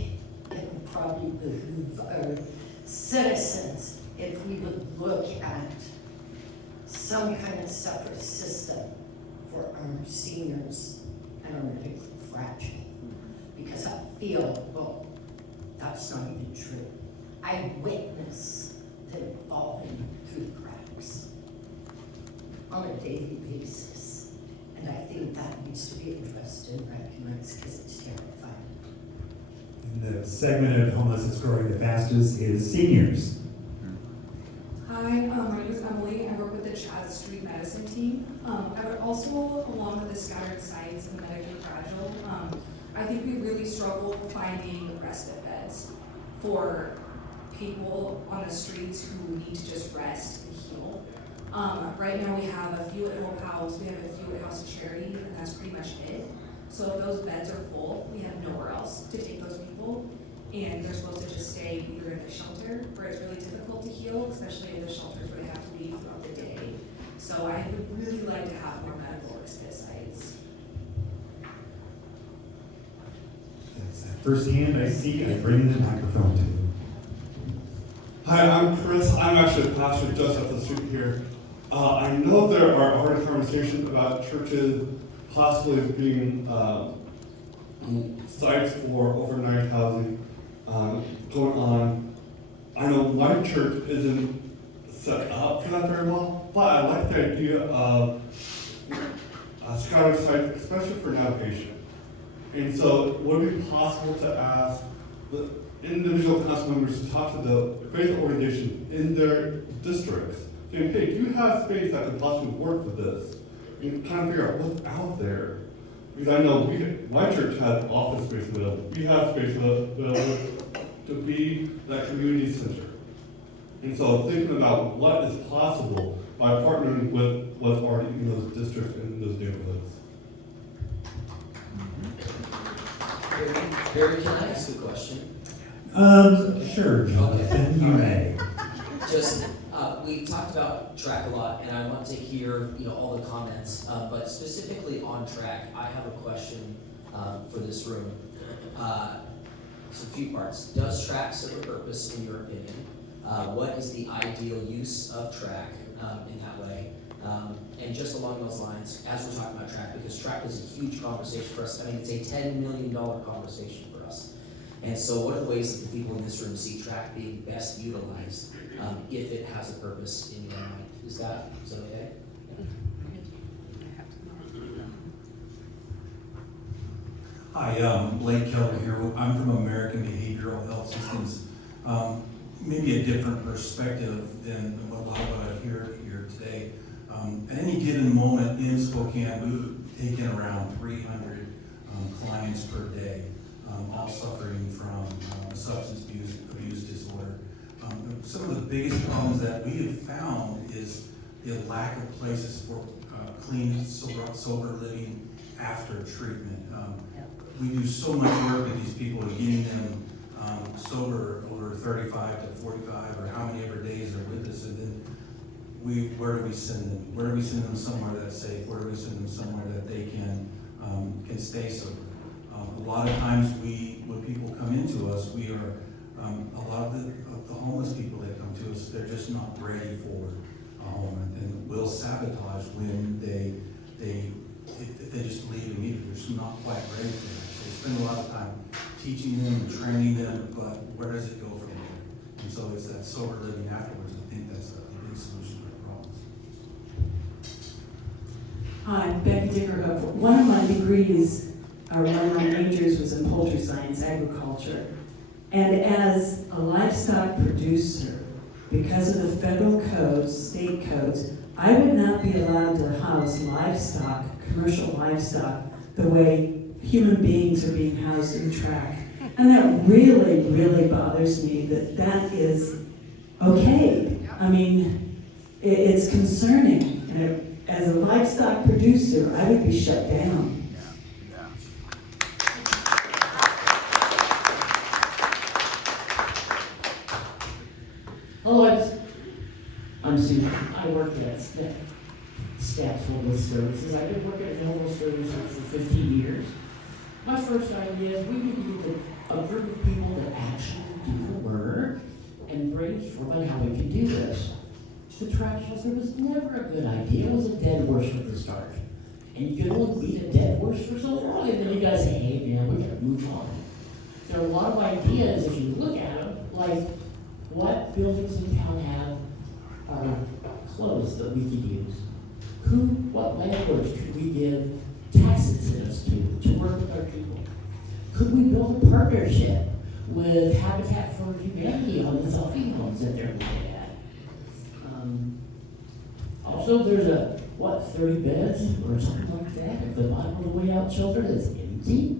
it would probably behoove our citizens if we would look at some kind of separate system for our seniors and our medically fragile. Because I feel, well, that's not even true. I witness them falling through the cracks on a daily basis. And I think that needs to be addressed and recognized because it's terrifying. The segment of homeless that's growing the fastest is seniors. Hi, my name is Emily. medicine team. I would also, along with the scattered sites and the medically fragile, I think we really struggle finding respite beds for people on the streets who need to just rest and heal. Right now we have a few at Hope House, we have a few at House of Charity, and that's pretty much it. So if those beds are full, we have nowhere else to take those people, and they're supposed to just stay either in a shelter where it's really difficult to heal, especially in the shelters where they have to leave throughout the day. So I would really like to have more medical respite sites. Firsthand, I see, I bring the microphone to you. Hi, I'm Chris. I'm actually a pastor just up the street here. I know there are already conversations about churches possibly being sites for overnight housing going on. I know my church isn't set up for that very well, but I like the idea of scattered sites, especially for navigation. And so would it be possible to ask the individual council members to talk to the faith organizations in their districts, saying, hey, do you have space that could possibly work with this? And kind of figure out what's out there. Because I know my church has office space available. We have space available to be that community center. And so thinking about what is possible by partnering with what's already in those districts and those neighborhoods. Barry, can I ask a question? Sure, Jonathan, you may. Just, we talked about track a lot, and I want to hear, all the comments, but specifically on track, I have a question for this room. It's a few parts. Does track serve a purpose in your opinion? What is the ideal use of track in that way? And just along those lines, as we're talking about track, because track is a huge conversation for us. I mean, it's a $10 million conversation for us. And so what are the ways that the people in this room see track being best utilized if it has a purpose in your mind? Is that okay? Hi, Blake Keller here. I'm from American Behavioral Health Systems. Maybe a different perspective than what I hear here today. At any given moment in Spokane, we would take in around 300 clients per day, all suffering from substance abuse disorder. Some of the biggest problems that we have found is the lack of places for clean, sober living after treatment. We do so much work with these people, getting them sober over 35 to 45 or how many ever days they're with us, and then where do we send them? Where do we send them somewhere that's safe? Where do we send them somewhere that they can stay sober? A lot of times when people come into us, we are, a lot of the homeless people that come to us, they're just not ready for a home, and will sabotage when if they just leave immediately. They're just not quite ready for that. So we spend a lot of time teaching them and training them, but where does it go from there? And so it's that sober living afterwards. I think that's a big solution to our problems. Hi, I'm Becky Dickerhoff. One of my degrees, or one of my majors was in poultry science, agriculture. And as a livestock producer, because of the federal codes, state codes, I would not be allowed to house livestock, commercial livestock, the way human beings are being housed in track. And that really, really bothers me that is okay. I mean, it's concerning. And as a livestock producer, I would be shut down. Hello, I'm Susan. I work at Staff's Homeless Services. I've been working at Homeless Services for 15 years. My first idea is we need a group of people that actually do the work and brainstorm on how we can do this. The trash shelter was never a good idea. It was a dead horse from the start. And you can only beat a dead horse for so long, and then you guys say, hey, man, we gotta move on. There are a lot of ideas, if you look at them, like what buildings in town have are closed that we could use? What landlords could we give tax incentives to work with our people? Could we build a partnership with Habitat for Humanity on the zombie homes that they're looking at? Also, there's 30 beds or something like that at the bottom of the way out shelter that's empty.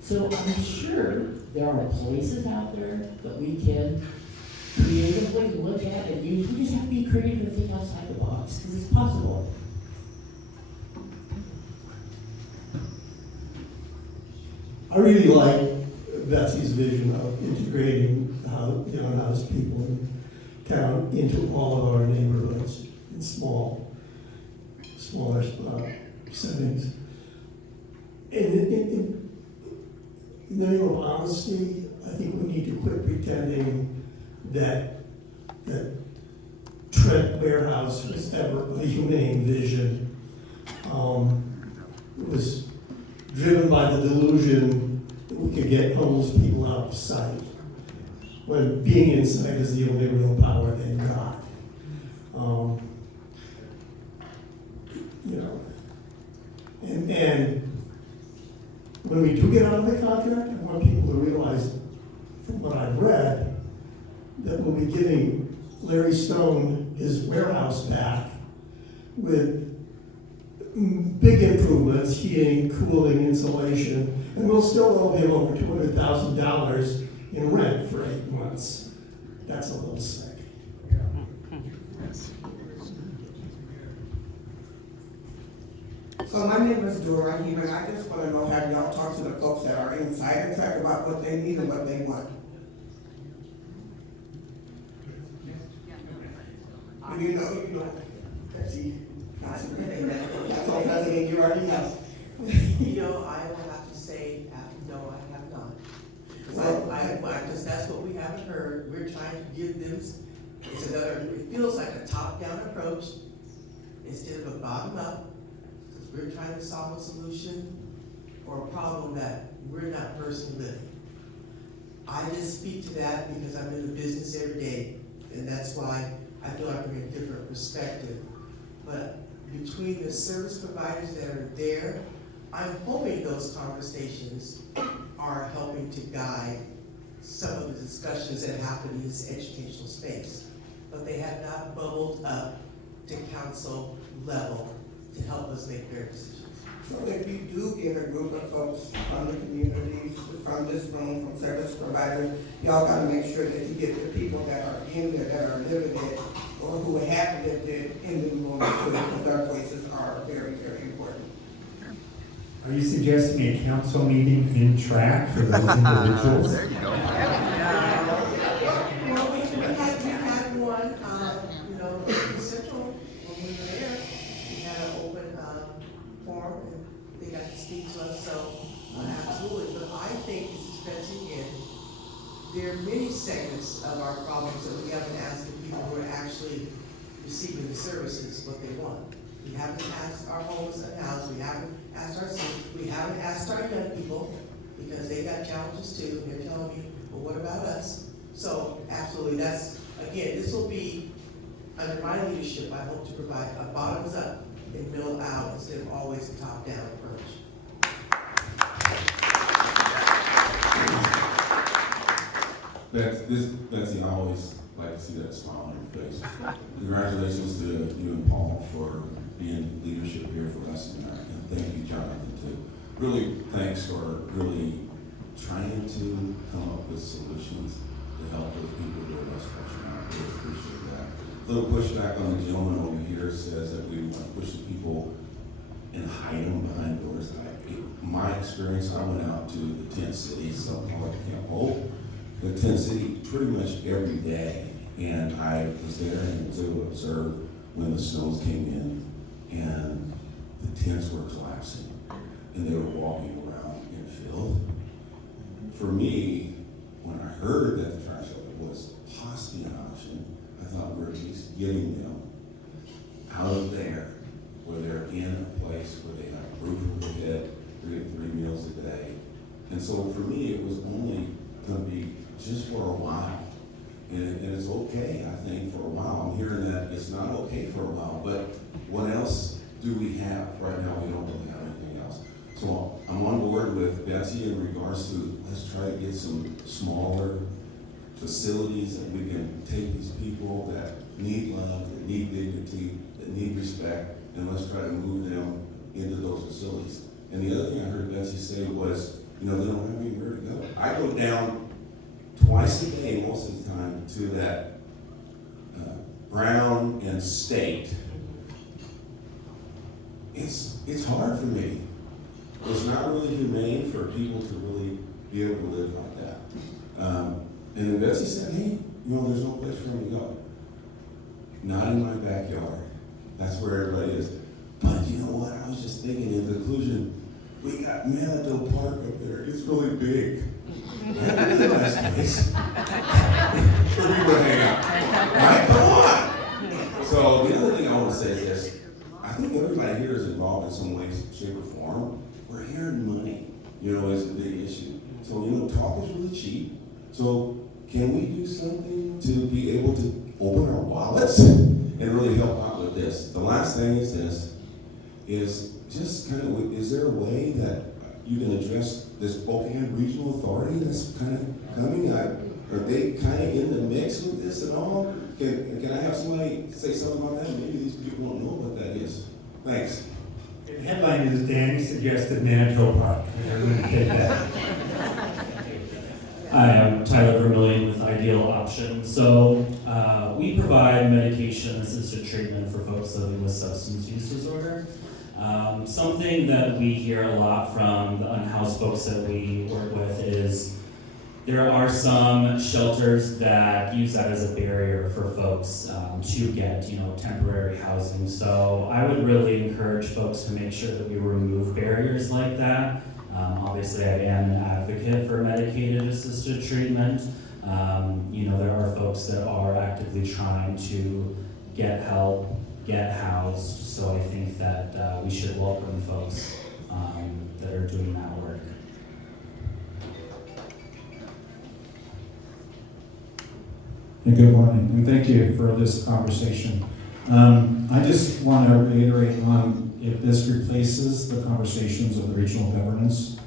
So I'm sure there are places out there that we can creatively look at and use. We just have to be creative and think outside the box, because it's possible. I really like Betsy's vision of integrating unhoused people in town into all of our neighborhoods in smaller settings. In the name of honesty, I think we need to quit pretending that Trent Warehouse was ever a humane vision. It was driven by the delusion that we could get homeless people out of sight, when being inside is the only real power they've got. And when we do get out of the contract, I want people to realize, from what I've read, that we'll be giving Larry Stone his warehouse back with big improvements, heating, cooling, insulation, and we'll still owe him over $200,000 in rent for 8 months. That's a little sick. So my name is Dora Heeman, and I just want to know, have y'all talked to the folks that are inside the track about what they need and what they want? You know, Betsy, Council President, you already know. I will have to say, no, I have not. That's what we haven't heard. We're trying to give them, it feels like a top-down approach instead of a bottom-up. We're trying to solve a solution or a problem that we're not personally living. I just speak to that because I'm in the business every day, and that's why I feel like I'm in a different perspective. But between the service providers that are there, I'm hoping those conversations are helping to guide some of the discussions that happen in this educational space. But they have not bubbled up to council level to help us make fair decisions. So if you do get a group of folks from the community, from this room, from service providers, y'all gotta make sure that you get the people that are in there, that are living it, or who have lived it in the room too, because their voices are very, very important. Are you suggesting a council meeting in track for those individuals? There you go. We had one, in Central, when we were there, we had an open forum, and they got to speak to us, so absolutely. But I think, Mrs. Betsy, again, there are many segments of our problems that we haven't asked the people who are actually receiving the services what they want. We haven't asked our homeless and housed, we haven't asked our seniors, we haven't asked our young people, because they got challenges too, and they're telling me, well, what about us? So, absolutely, that's, again, this will be, under my leadership, I hope to provide a bottoms up and middle out instead of always a top down approach. Betsy, I always like to see that smile on your face. Congratulations to you and Paul for being leadership here for us, and thank you, Jonathan, too. Really, thanks for really trying to come up with solutions to help those people who are less fortunate. I really appreciate that. A little pushback on the gentleman over here says that we want to push the people and hide them behind doors. My experience, I went out to the tent city, so I like Camp Hope, the tent city pretty much every day, and I was there and was able to observe when the snows came in and the tents were collapsing and they were walking around in filth. For me, when I heard that the trash shelter was possibly an option, I thought we're at least getting them out of there where they're in a place where they have a roof over their head, they get 3 meals a day. And so for me, it was only going to be just for a while. And it's okay, I think, for a while. I'm hearing that it's not okay for a while, but what else do we have? Right now, we don't really have anything else. So I'm on board with Betsy in regards to, let's try to get some smaller facilities, and we can take these people that need love, that need dignity, that need respect, and let's try to move them into those facilities. And the other thing I heard Betsy say was, you know, they don't have anywhere to go. I go down twice a day, most of the time, to that Brown and State. It's hard for me. It's not really humane for people to really be able to live like that. And then Betsy said, hey, you know, there's no place for them to go. Not in my backyard. That's where everybody is. But you know what? I was just thinking in conclusion, we got Manado Park up there. It's really big. That's a really nice place for people to hang out. Right? Come on! So the other thing I want to say is this. I think everybody here is involved in some way, shape, or form. We're here in money, you know, is the big issue. So, you know, talk is really cheap. So can we do something to be able to open our wallets and really help out with this? The last thing is this, is just kind of, is there a way that you can address this Spokane Regional Authority that's kind of coming? Are they kind of in the mix with this at all? Can I have somebody say something about that? Maybe these people don't know what that is. Thanks. The headline is Danny suggested Manitoba Park. I'm going to take that. Hi, I'm Tyler Vermillion with Ideal Options. So we provide medication-assisted treatment for folks living with substance use disorder. Something that we hear a lot from the unhoused folks that we work with is there are some shelters that use that as a barrier for folks to get, you know, temporary housing. So I would really encourage folks to make sure that we remove barriers like that. Obviously, I am an advocate for medicated assisted treatment. You know, there are folks that are actively trying to get help, get housed. So I think that we should welcome folks that are doing that work. Good morning, and thank you for this conversation. I just want to reiterate on if this replaces the conversations of the regional governance,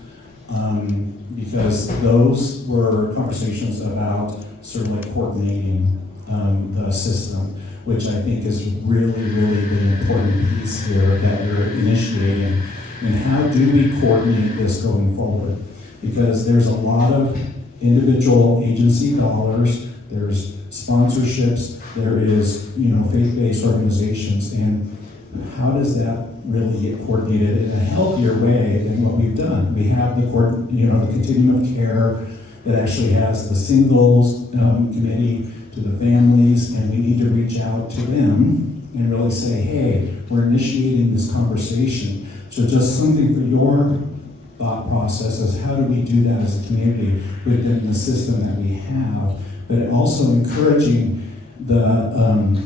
because those were conversations about sort of like coordinating the system, which I think is really, really the important piece here that you're initiating. And how do we coordinate this going forward? Because there's a lot of individual agency dollars, there's sponsorships, there is, you know, faith-based organizations, and how does that really get coordinated in a healthier way than what we've done? We have the the continuum of care that actually has the singles committee to the families, and we need to reach out to them and really say, hey, we're initiating this conversation. So just something for your thought process is how do we do that as a community within the system that we have, but also encouraging the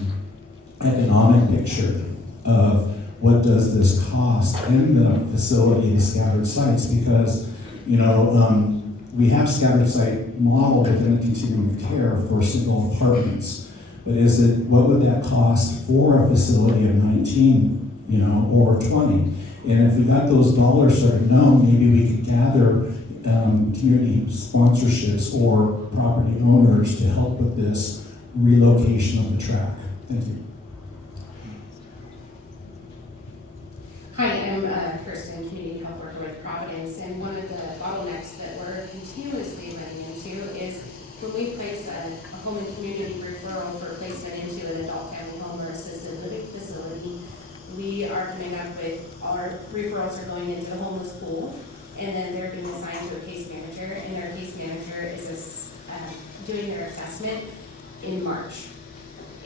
economic picture of what does this cost in the facility, the scattered sites, because, you know, we have scattered site model within a continuum of care for single apartments, but what would that cost for a facility of 19, you know, or 20? And if we got those dollars sort of known, maybe we could gather community sponsorships or property owners to help with this relocation of the track. Thank you. Hi, I'm Kirsten, Community Health Worker with Providence, and one of the bottlenecks that we're continuously running into is when we place a home and community referral for placement into an adult family home or assisted living facility, we are coming up with our referrals are going into the homeless pool, and then they're being assigned to a case manager, and their case manager is doing their assessment in March.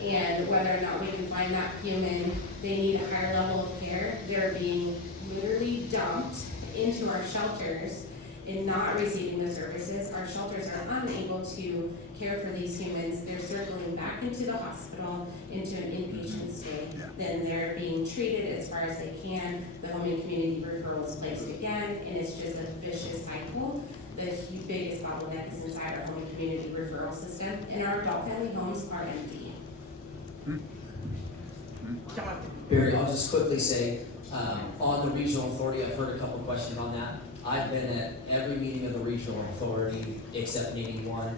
And whether or not we can find that human, they need a higher level of care, they're being literally dumped into our shelters and not receiving the services. Our shelters are unable to care for these humans. They're circling back into the hospital, into an inpatient stay. Then they're being treated as far as they can. The home and community referral is placed again, and it's just a vicious cycle. The biggest bottleneck is inside our home and community referral system, and our adult family homes are empty. Barry, I'll just quickly say, on the regional authority, I've heard a couple questions on that. I've been at every meeting of the regional authority except maybe one.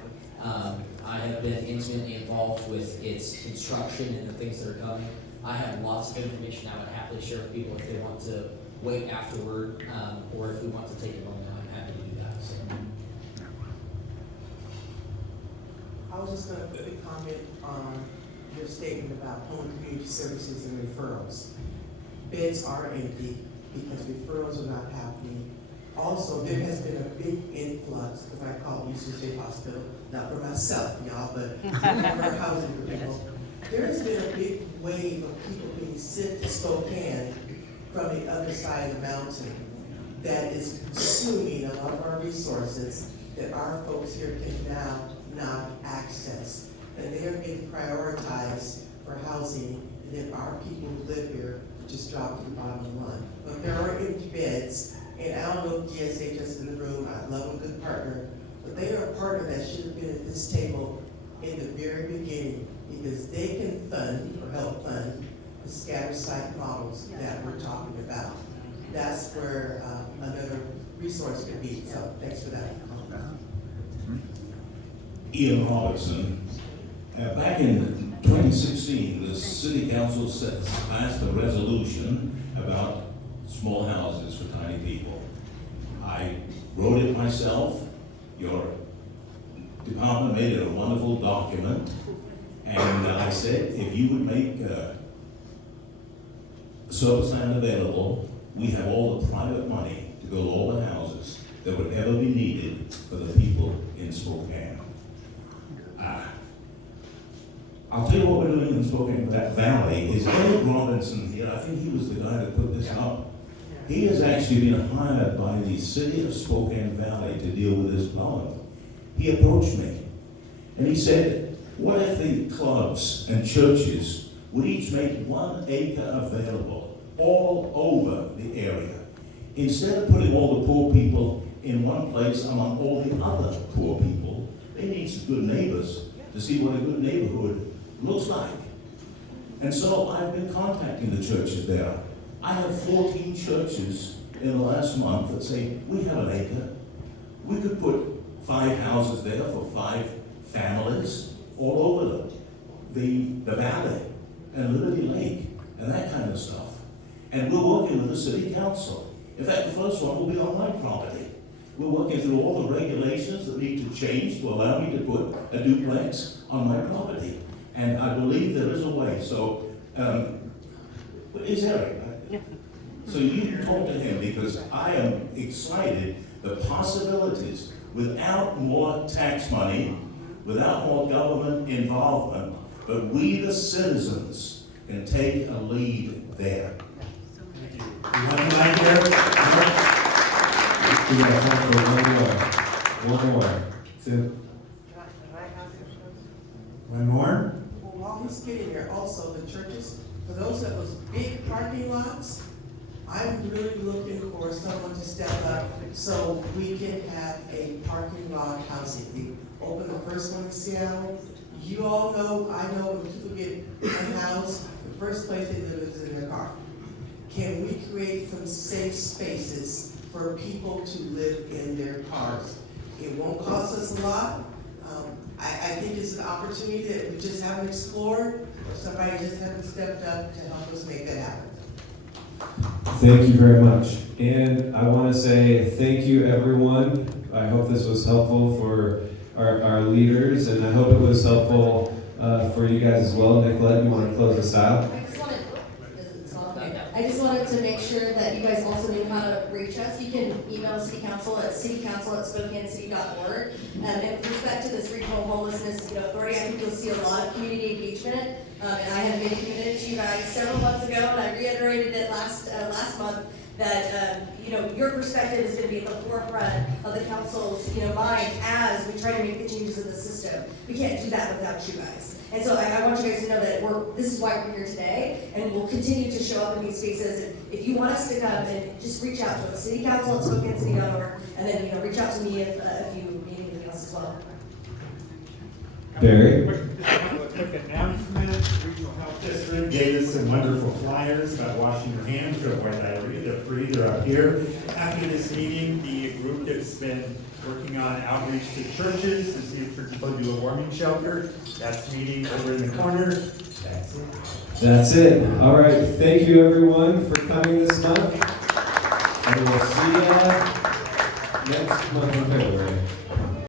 I have been intimately involved with its construction and the things that are coming. I have lots of information I would happily share with people if they want to wait afterward, or if we want to take it on now, I'm happy to do that. So. I was just gonna quickly comment on your statement about home and community services and referrals. Beds are empty because referrals are not happening. Also, there has been a big influx, as I call UCJ Hospital, not for myself, y'all, but for housing for people. There has been a big wave of people being sent to Spokane from the other side of the mountain that is consuming a lot of our resources that our folks here can now not access. And they are being prioritized for housing, and then our people who live here just drop to the bottom line. But there are empty beds, and I don't know if GSA just in the room, I love a good partner, but they are a partner that should have been at this table in the very beginning, because they can fund or help fund the scattered site models that we're talking about. That's where another resource could be, so thanks for that. Ian Robertson. Back in 2016, the City Council passed a resolution about small houses for tiny people. I wrote it myself. Your department made it a wonderful document. And I said, if you would make surplus land available, we have all the private money to build all the houses that would ever be needed for the people in Spokane. I'll tell you what we're doing in Spokane Valley is Eric Robinson here, I think he was the guy that put this up. He has actually been hired by the city of Spokane Valley to deal with this problem. He approached me and he said, what if the clubs and churches would each make 1 acre available all over the area? Instead of putting all the poor people in one place among all the other poor people, they need some good neighbors to see what a good neighborhood looks like. And so I've been contacting the churches there. I have 14 churches in the last month that say, we have an acre. We could put 5 houses there for 5 families all over the valley and Liberty Lake and that kind of stuff. And we're working with the city council. In fact, the first one will be on my property. We're working through all the regulations that need to change to allow me to put a duplex on my property. And I believe there is a way. So, is Eric? So you can talk to him, because I am excited the possibilities without more tax money, without more government involvement, but we the citizens can take a lead there. You want to like Eric? We got time for one more. Two. One more? Well, while he's getting there, also the churches, for those of those big parking lots, I'm really looking for someone to step up so we can have a parking lot housing. We opened the first one in Seattle. You all know, I know when people get unhoused, the first place they live is in their car. Can we create some safe spaces for people to live in their cars? It won't cost us a lot. I think it's an opportunity that we just haven't explored, or somebody just hasn't stepped up to help us make that happen. Thank you very much. And I want to say thank you, everyone. I hope this was helpful for our leaders, and I hope it was helpful for you guys as well. Nicolette, you want to close us out? I just wanted to make sure that you guys also knew how to reach us. You can email City Council at citycouncil@SpokaneCity.org. And with respect to this regional homelessness authority, I think you'll see a lot of community engagement. And I have been committed to you guys several months ago, and I reiterated it last month that your perspective is going to be at the forefront of the council's mind as we try to make the changes in the system. We can't do that without you guys. And so I want you guys to know that this is why we're here today, and we'll continue to show up in these spaces. And if you want us to come, then just reach out to us, City Council at SpokaneCity.org, and then reach out to me if you need anything else as well. Barry? Quick announcement. Regional Health District gave us some wonderful flyers about washing your hands to avoid diarrhea. They're free. They're up here. after this meeting, the group that's been working on outreach to churches, to see if churches will do a warming shelter, that's meeting over in the corner. That's it. That's it. All right. Thank you, everyone, for coming this month. And we'll see you next month in February.